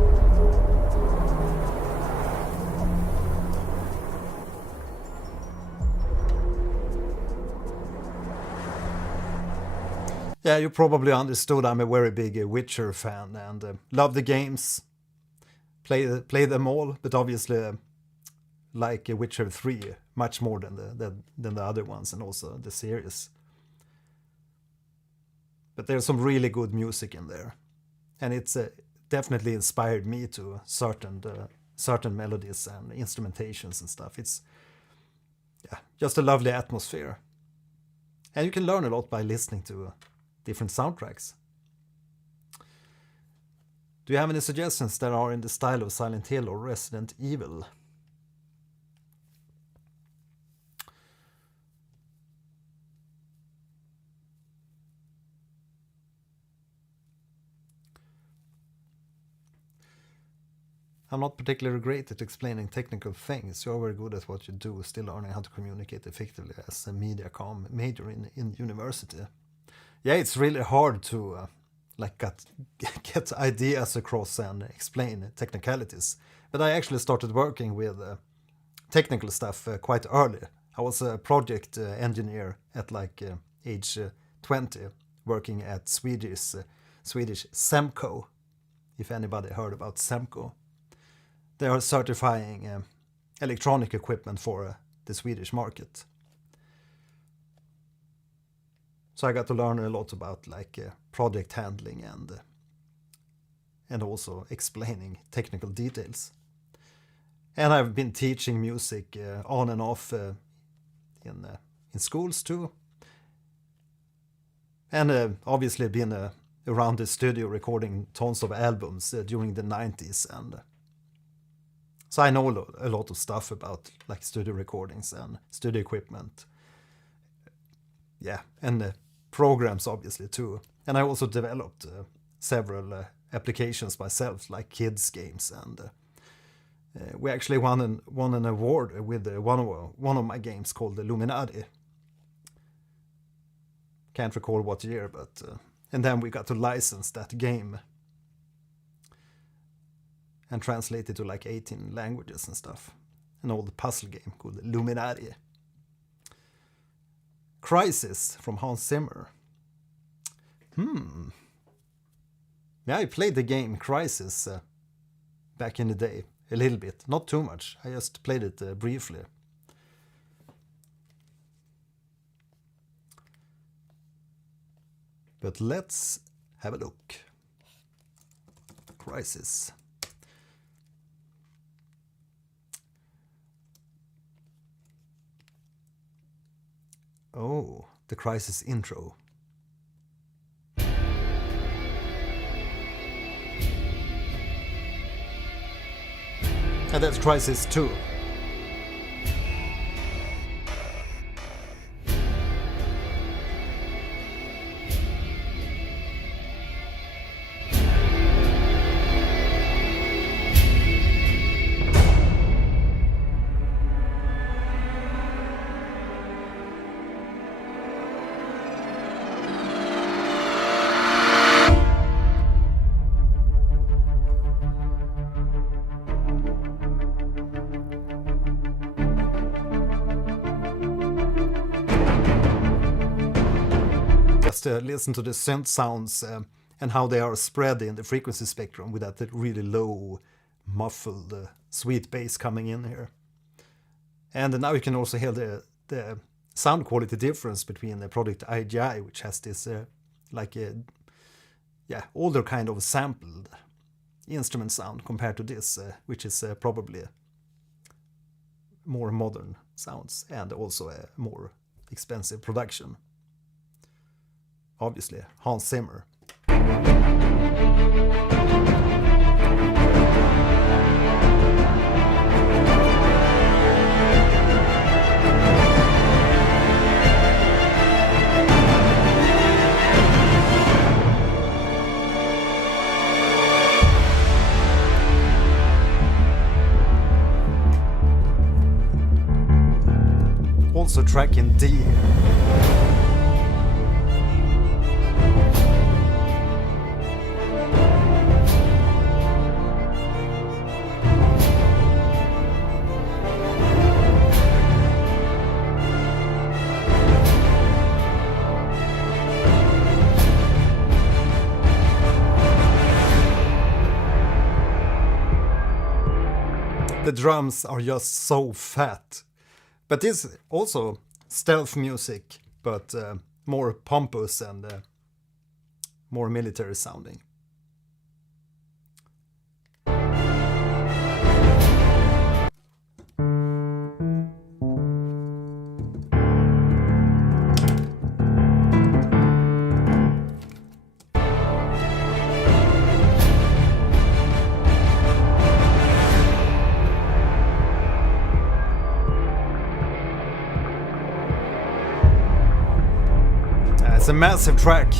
Yeah, you probably understood I'm a very big Witcher fan and love the games, play them all, but obviously like Witcher 3 much more than the other ones and also the series. But there's some really good music in there, and it's definitely inspired me to certain melodies and instrumentations and stuff. It's just a lovely atmosphere, and you can learn a lot by listening to different soundtracks. Do you have any suggestions that are in the style of Silent Hill or Resident Evil? I'm not particularly great at explaining technical things. You're very good at what you do, still learning how to communicate effectively as a media comm major in university. Yeah, it's really hard to get ideas across and explain technicalities. But I actually started working with technical stuff quite early, I was a project engineer at like age 20, working at Swedish Semco, if anybody heard about Semco. They are certifying electronic equipment for the Swedish market. So I got to learn a lot about like project handling and also explaining technical details. And I've been teaching music on and off in schools too. And obviously been around the studio recording tons of albums during the 90s. And so I know a lot of stuff about like studio recordings and studio equipment. Yeah, and programs obviously too. And I also developed several applications myself, like kids games, and we actually won an award with one of my games called the Luminati. Can't recall what year, but and then we got to license that game and translate it to like 18 languages and stuff. An old puzzle game called Luminati. Crysis from Hans Zimmer. Yeah, I played the game Crysis back in the day, a little bit, not too much. I just played it briefly. But let's have a look. Crysis. Oh, the Crysis intro. And that's Crysis 2. Listen to the synth sounds and how they are spread in the frequency spectrum with that really low, muffled, sweet bass coming in here. And now you can also hear the sound quality difference between the product IGI, which has this older kind of sampled instrument sound, compared to this, which is probably more modern sounds and also a more expensive production. Obviously, Hans Zimmer. Also track in D here. The drums are just so fat. But this is also stealth music, but more pompous and more military sounding. It's a massive track.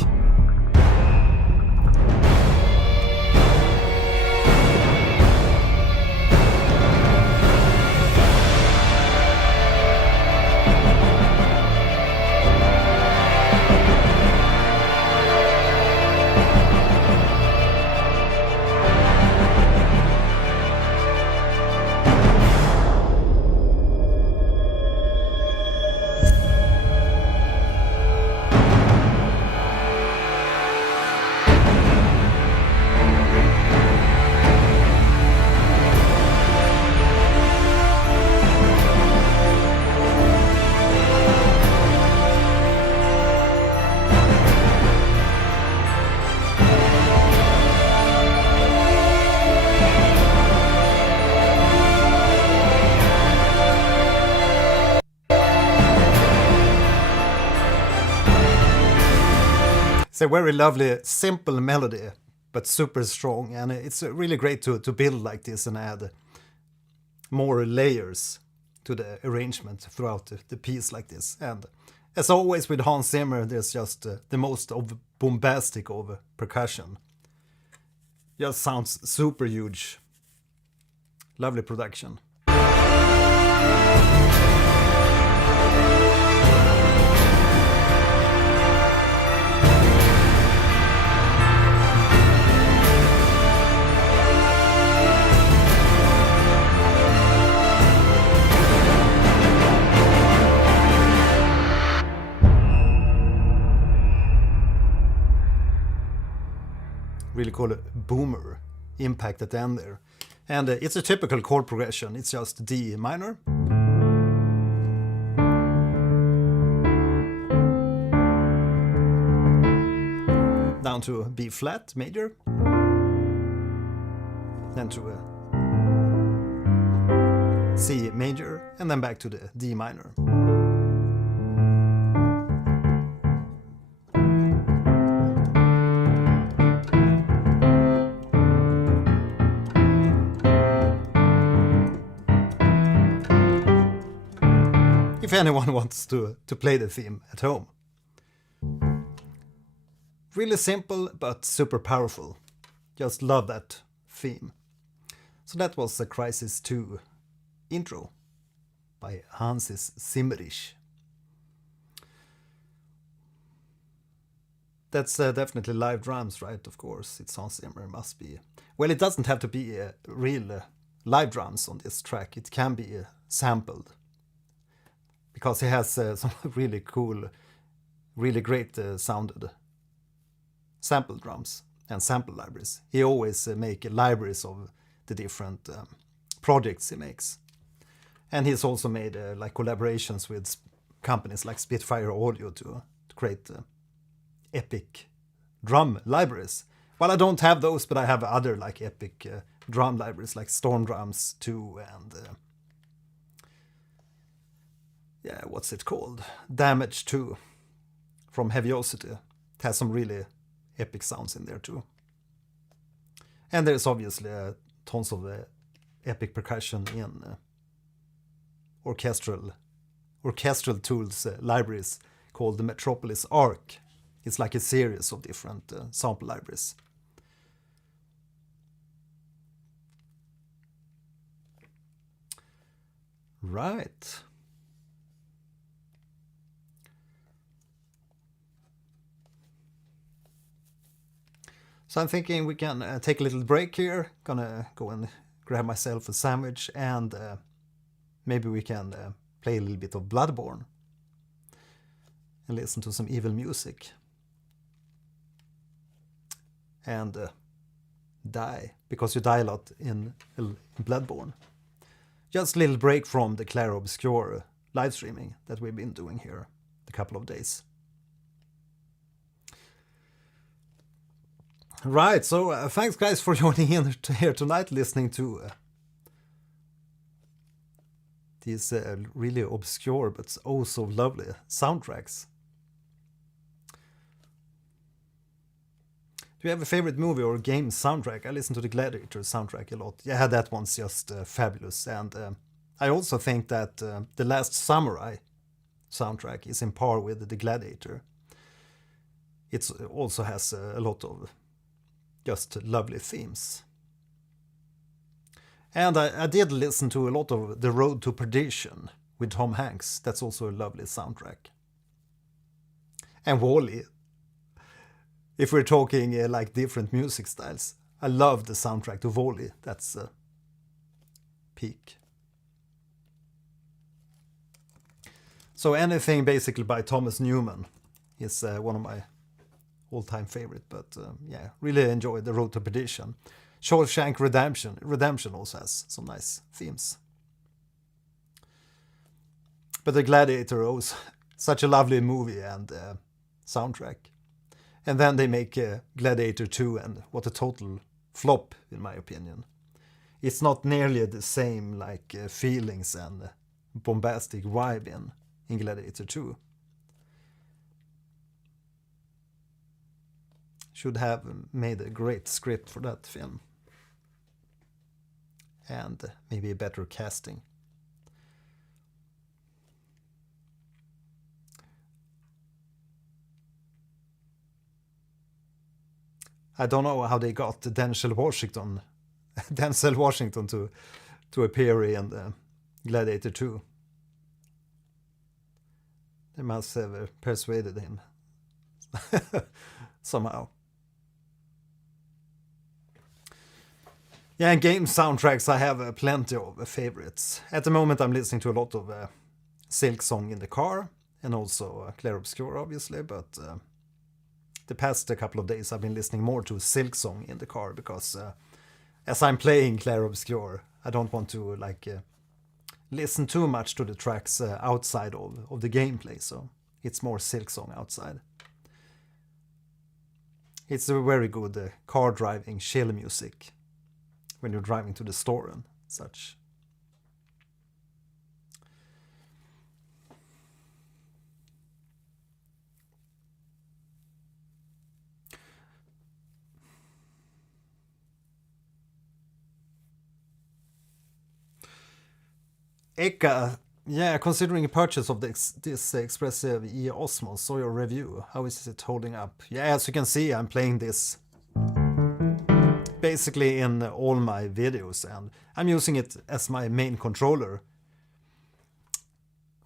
It's a very lovely, simple melody, but super strong, and it's really great to build like this and add more layers to the arrangement throughout the piece like this. And as always with Hans Zimmer, there's just the most of bombastic of percussion. Just sounds super huge. Lovely production. Really cool boomer impact at the end there. And it's a typical chord progression. It's just D minor. Down to B flat major. Then to a C major. And then back to the D minor. If anyone wants to play the theme at home. Really simple but super powerful. Just love that theme. So that was the Crysis 2 intro by Hans Zimmerich. That's definitely live drums, right? Of course, it's Hans Zimmer, must be. Well, it doesn't have to be real live drums on this track. It can be sampled. Because he has some really cool, really great sounded sample drums and sample libraries. He always make libraries of the different projects he makes. And he's also made like collaborations with companies like Spitfire Audio to create epic drum libraries. Well, I don't have those, but I have other like epic drum libraries like Storm Drums 2 and yeah, what's it called? Damage 2 from Heaviosity. It has some really epic sounds in there too. And there's obviously tons of epic percussion in orchestral tools libraries called the Metropolis Arc. It's like a series of different sample libraries. Right. So I'm thinking we can take a little break here. Gonna go and grab myself a sandwich and maybe we can play a little bit of Bloodborne and listen to some evil music. And die, because you die a lot in Bloodborne. Just a little break from the corru.observer live streaming that we've been doing here a couple of days. Right, so thanks guys for joining in here tonight, listening to these really obscure but oh so lovely soundtracks. Do you have a favorite movie or game soundtrack? I listen to the Gladiator soundtrack a lot. Yeah, that one's just fabulous. And I also think that The Last Samurai soundtrack is in par with the Gladiator. It also has a lot of just lovely themes. And I did listen to a lot of The Road to Perdition with Tom Hanks. That's also a lovely soundtrack. And Wall-E. If we're talking like different music styles, I love the soundtrack to Wall-E. That's peak. So anything basically by Thomas Newman is one of my all-time favorite. But yeah, really enjoyed The Road to Perdition. Shawshank Redemption also has some nice themes. But The Gladiator was such a lovely movie and soundtrack. And then they make Gladiator 2, and what a total flop, in my opinion. It's not nearly the same like feelings and bombastic vibe in Gladiator 2. should have made a great script for that film. And maybe a better casting. I don't know how they got Denzel Washington to appear in Gladiator 2. They must have persuaded him somehow. Yeah, and game soundtracks, I have plenty of favorites. At the moment I'm listening to a lot of Silk Song in the car, and also Clair Obscur obviously, but the past couple of days I've been listening more to Silk Song in the car, because as I'm playing Clair Obscur, I don't want to listen too much to the tracks outside of the gameplay, so it's more Silk Song outside. It's a very good car driving chill music when you're driving to the store and such. Eka, yeah, considering a purchase of this Expressive E Osmos, saw your review. How is it holding up? Yeah, as you can see, I'm playing this basically in all my videos, and I'm using it as my main controller.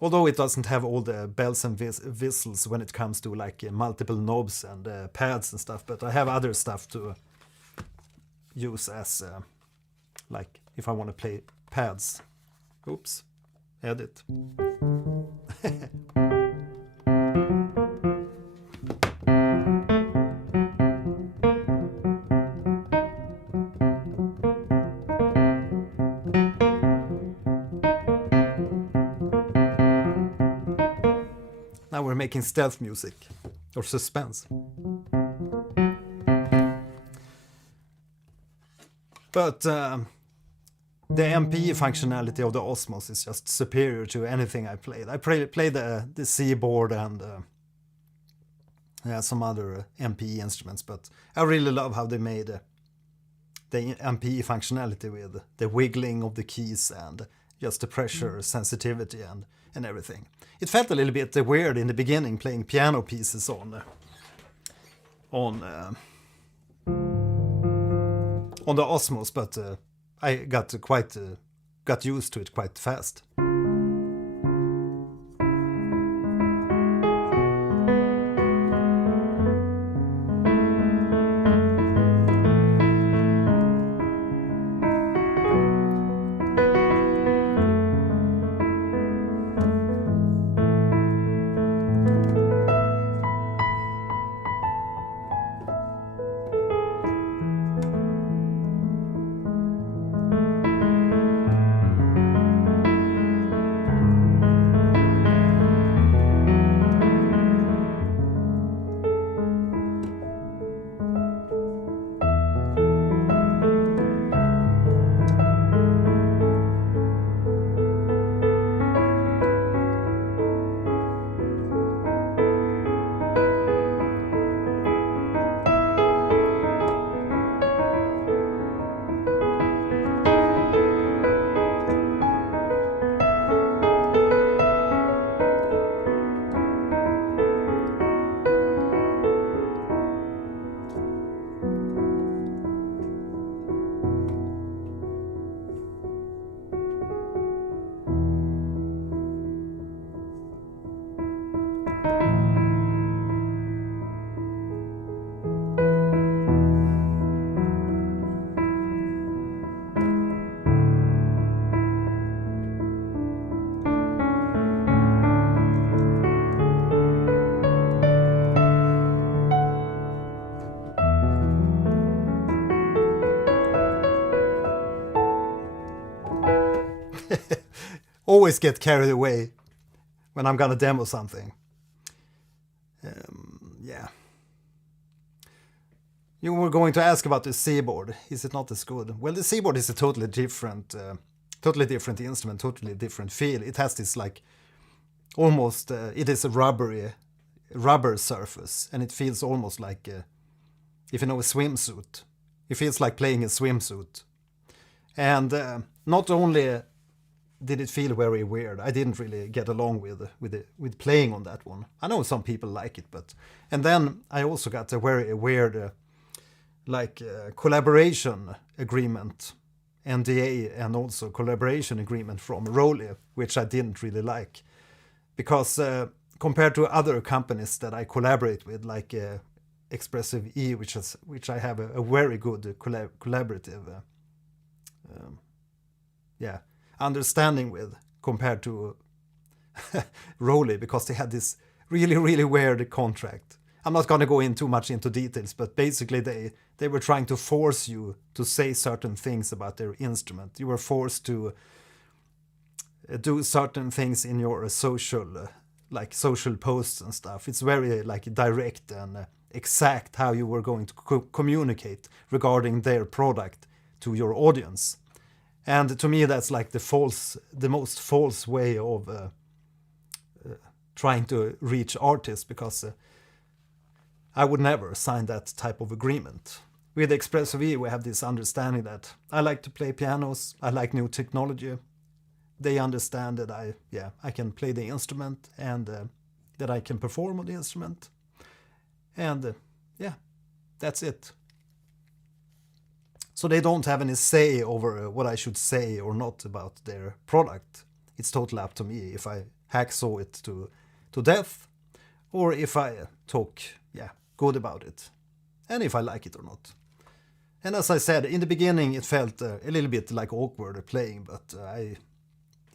Although it doesn't have all the bells and whistles when it comes to multiple knobs and pads and stuff, but I have other stuff to use as if I want to play pads. Oops, edit. Now we're making stealth music, or suspense. But the MPE functionality of the Osmos is just superior to anything I played. I played the C-board and some other MPE instruments, but I really love how they made the MPE functionality with the wiggling of the keys and just the pressure sensitivity and everything. It felt a little bit weird in the beginning playing piano pieces on the Osmos, but I got used to it quite fast. Always get carried away when I'm gonna demo something. Yeah. You were going to ask about the C-board. Is it not as good? Well, the C-board is a totally different instrument, totally different feel. It has this it is a rubber surface, and it feels almost like if you know a swimsuit. It feels like playing a swimsuit. And not only did it feel very weird, I didn't really get along with playing on that one. I know some people like it, but... And then I also got a very weird collaboration agreement, NDA, and also collaboration agreement from Enroll, which I didn't really like. Because compared to other companies that I collaborate with, like Expressive E, which I have a very good collaborative understanding with, compared to Enroll, because they had this really, really weird contract. I'm not going to go in too much into details, but basically they were trying to force you to say certain things about their instrument. You were forced to do certain things in your social posts and stuff. It's very direct and exact how you were going to communicate regarding their product to your audience. And to me, that's like the most false way of trying to reach artists, because I would never sign that type of agreement. With Expressive E, we have this understanding that I like to play pianos, I like new technology. They understand that I can play the instrument, and that I can perform on the instrument. And that's it. So they don't have any say over what I should say or not about their product. It's totally up to me if I hacksaw it to death, or if I talk good about it, and if I like it or not. And as I said, in the beginning it felt a little bit like awkward playing, but I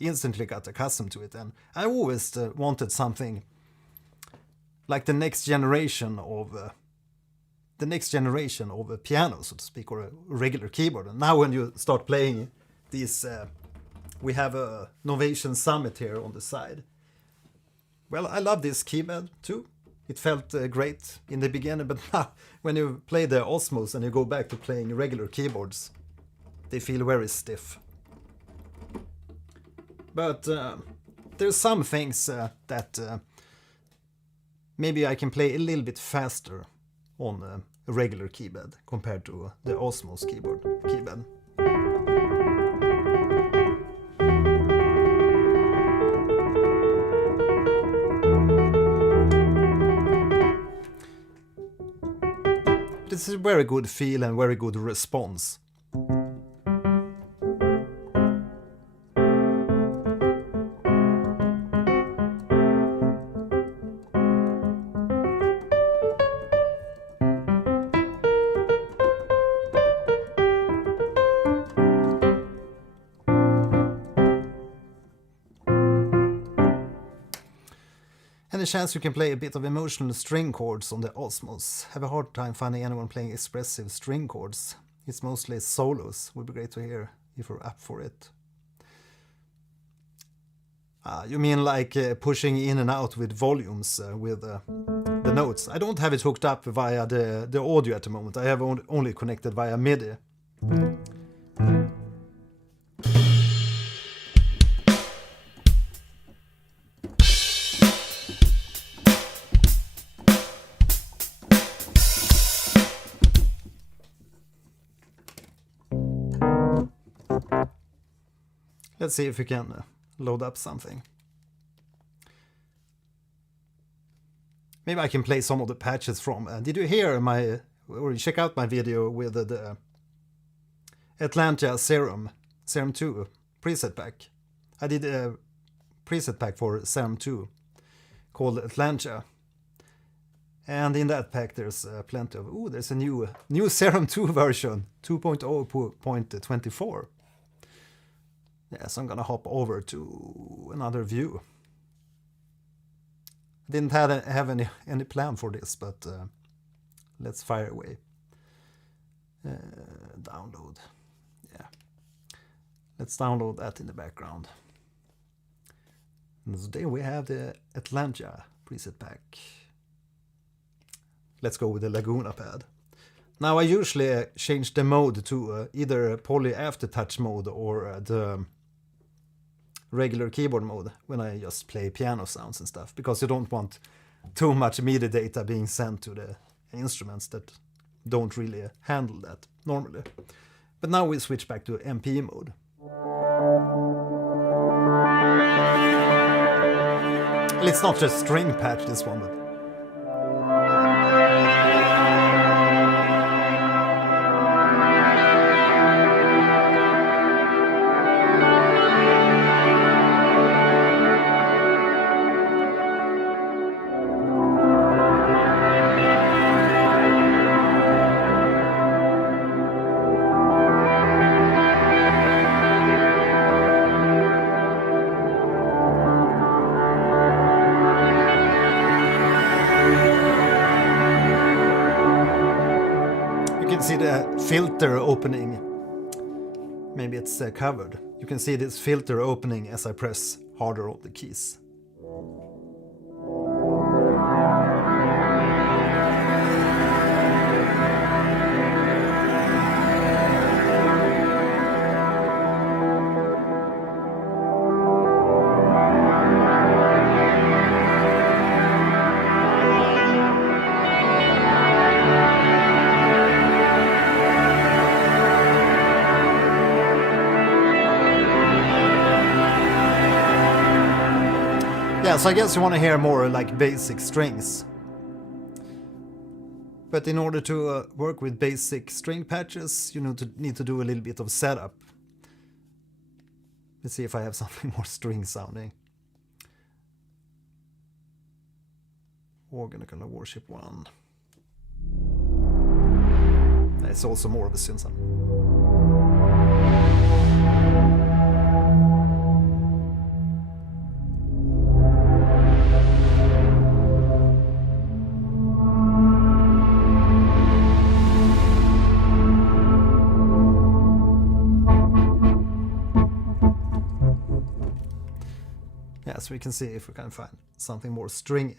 instantly got accustomed to it, and I always wanted something like the next generation of a piano, so to speak, or a regular keyboard. And now when you start playing these, we have a Novation Summit here on the side. Well, I love this keyboard too. It felt great in the beginning, but now when you play the Osmos and you go back to playing regular keyboards, they feel very stiff. But there's some things that maybe I can play a little bit faster on a regular keyboard compared to the Osmos keyboard. This is a very good feel and very good response. Any chance you can play a bit of emotional string chords on the Osmos? Have a hard time finding anyone playing expressive string chords. It's mostly solos. Would be great to hear if you're up for it. You mean like pushing in and out with volumes with the notes? I don't have it hooked up via the audio at the moment. I have only connected via MIDI. Let's see if we can load up something. Maybe I can play some of the patches from... did you hear or check out my video with the Atlanta Serum 2 preset pack? I did a preset pack for Serum 2 called Atlanta. And in that pack there's plenty of... there's a new Serum 2 version, 2.0.24. Yes, I'm gonna hop over to another view. Didn't have any plan for this, but let's fire away. Download. Yeah. Let's download that in the background. And today we have the Atlanta preset pack. Let's go with the Laguna pad. Now I usually change the mode to either poly aftertouch mode or the regular keyboard mode when I just play piano sounds and stuff, because you don't want too much MIDI data being sent to the instruments. That don't really handle that normally. But now we switch back to MPE mode. And it's not just string patch, this one, but see the filter opening. Maybe it's covered. You can see this filter opening as I press harder on the keys. Yeah, so I guess you want to hear more like basic strings. But in order to work with basic string patches, you need to do a little bit of setup. Let's see if I have something more string sounding. Organ Color Worship 1. It's also more of a synth sound. Yeah, so we can see if we can find something more stringy.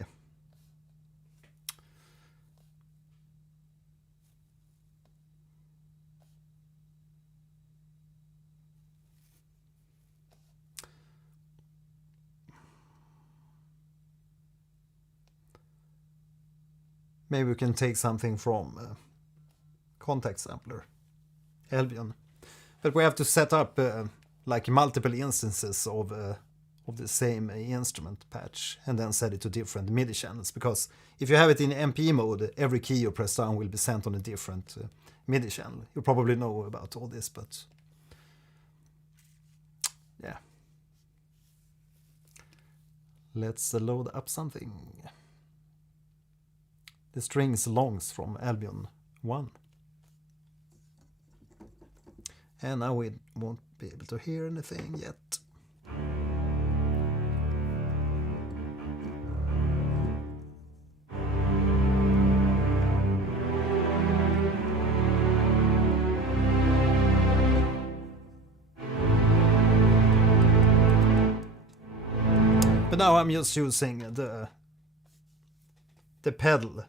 Maybe we can take something from contact sampler, Albion. But we have to set up like multiple instances of the same instrument patch and then set it to different MIDI channels, because if you have it in MPE mode, every key you press down will be sent on a different MIDI channel. You probably know about all this, but yeah. Let's load up something. The strings longs from Albion 1. And now we won't be able to hear anything yet. But now I'm just using the pedal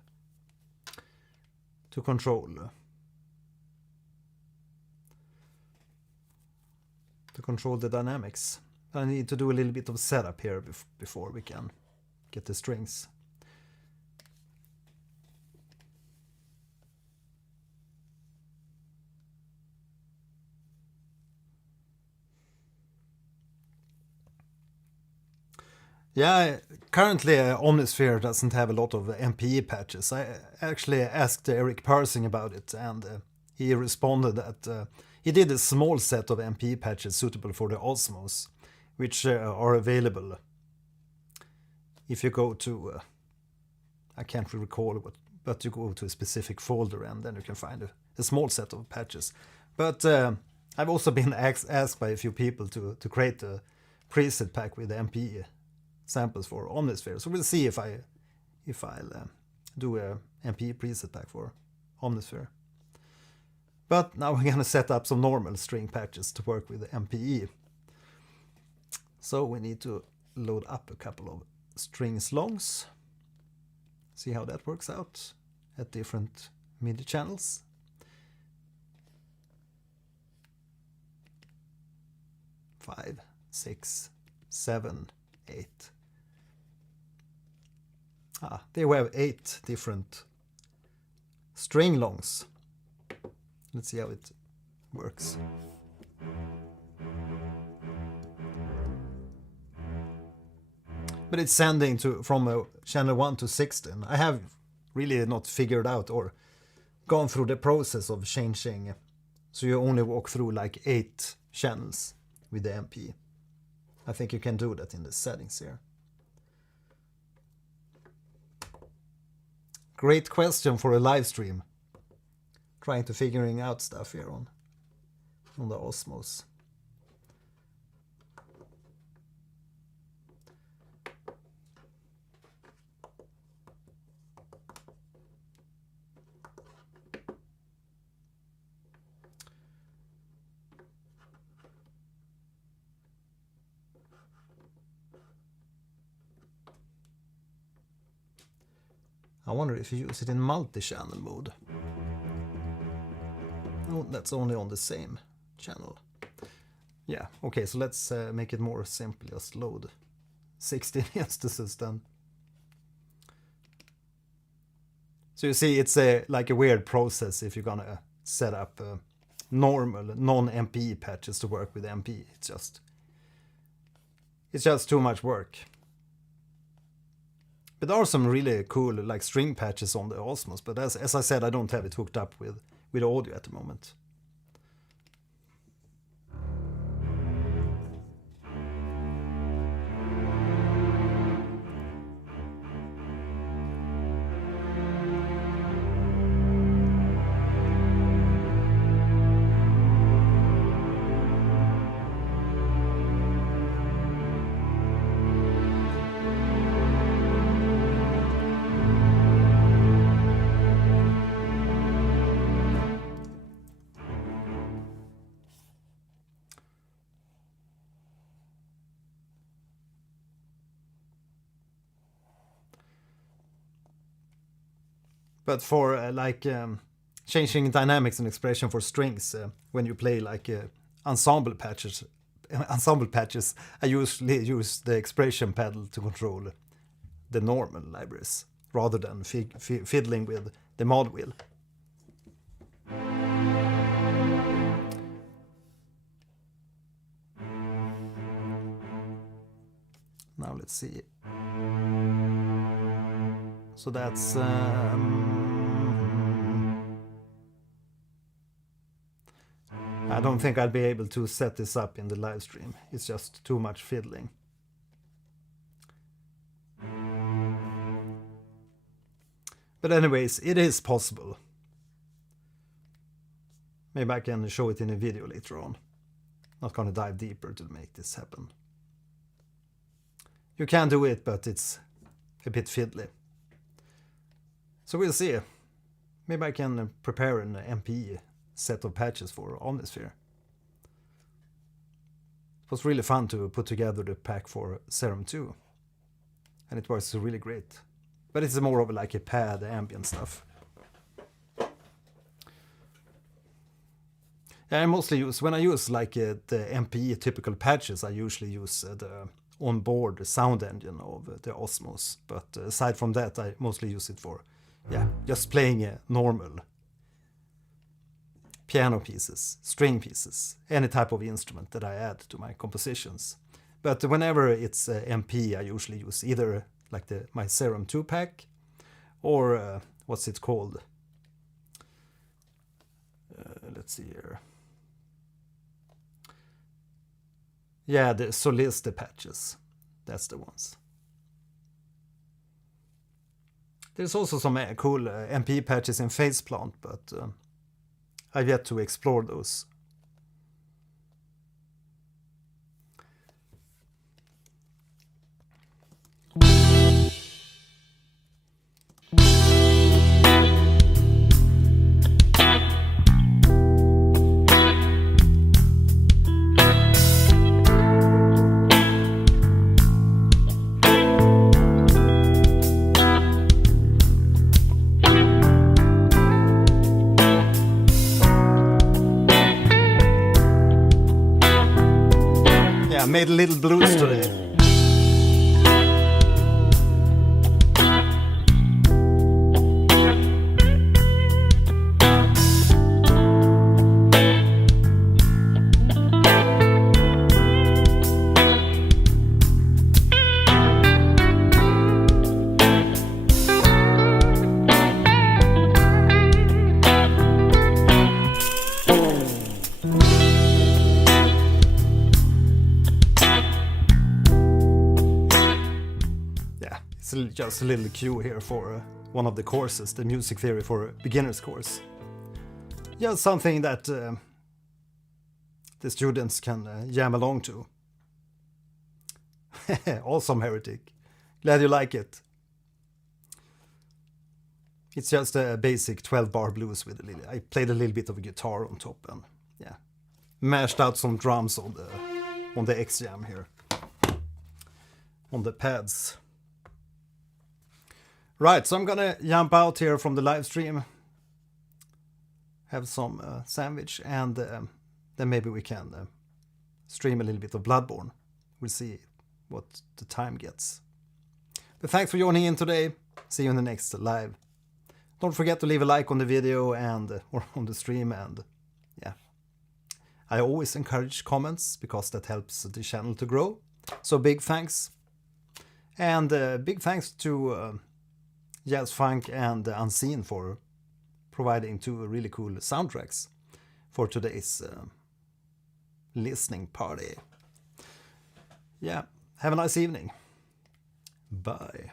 to control the dynamics. I need to do a little bit of setup here before we can get the strings. Yeah, currently Omnisphere doesn't have a lot of MPE patches. I actually asked Eric Persing about it, and he responded that he did a small set of MPE patches suitable for the Osmos, which are available if you go to, I can't recall what, but you go to a specific folder and then you can find a small set of patches. But I've also been asked by a few people to create a preset pack with MPE samples for Omnisphere. So we'll see if I'll do a MPE preset pack for Omnisphere. But now we're going to set up some normal string patches to work with MPE. So we need to load up a couple of strings longs. See how that works out at different MIDI channels. Five, 6, 7, 8. They have 8 different string longs. Let's see how it works. But it's sending from channel 1 to 16. I have really not figured out or gone through the process of changing. So you only walk through like 8 channels with the MP. I think you can do that in the settings here. Great question for a live stream. Trying to figuring out stuff here on the Osmos. I wonder if you use it in multi-channel mode. No, that's only on the same channel. Yeah, okay, so let's make it more simple. Just load 16 instances then. So you see, it's like a weird process if you're gonna set up normal non-MP patches to work with MP. It's just too much work. But there are some really cool like string patches on the Osmos, but as I said, I don't have it hooked up with audio at the moment. But for changing dynamics and expression for strings, when you play like ensemble patches, I usually use the expression pedal to control the normal libraries rather than fiddling with the mod wheel. Now let's see. So that's I don't think I'll be able to set this up in the live stream. It's just too much fiddling. But anyways, it is possible. Maybe I can show it in a video later on. Not gonna dive deeper to make this happen. You can do it, but it's a bit fiddly. So we'll see. Maybe I can prepare an MP set of patches for Omnisphere. It was really fun to put together the pack for Serum 2. And it works really great. But it's more of like a pad ambient stuff. Yeah, I mostly use, when I use like the MP typical patches, I usually use the onboard sound engine of the Osmos. But aside from that, I mostly use it for just playing a normal piano pieces, string pieces, any type of instrument that I add to my compositions. But whenever it's MP, I usually use either like my Serum 2 pack or what's it called? Let's see here. Yeah, the Soliste patches. That's the ones. There's also some cool MP patches in Faceplant, but I've yet to explore those. I made a little blues today. It's just a little cue here for one of the courses, the music theory for beginners course. Just something that the students can jam along to. Awesome, Heretic. Glad you like it. It's just a basic 12-bar blues with a little. I played a little bit of a guitar on top and yeah, mashed out some drums on the X Jam here, on the pads. Right, so I'm gonna jump out here from the live stream, have some sandwich, and then maybe we can stream a little bit of Bloodborne. We'll see what the time gets. But thanks for joining in today. See you in the next live. Don't forget to leave a like on the video and or on the stream, and yeah, I always encourage comments because that helps the channel to grow. So big thanks, and big thanks to Jazz Funk and Unseen for providing two really cool soundtracks for today's listening party. Yeah, have a nice evening. Bye.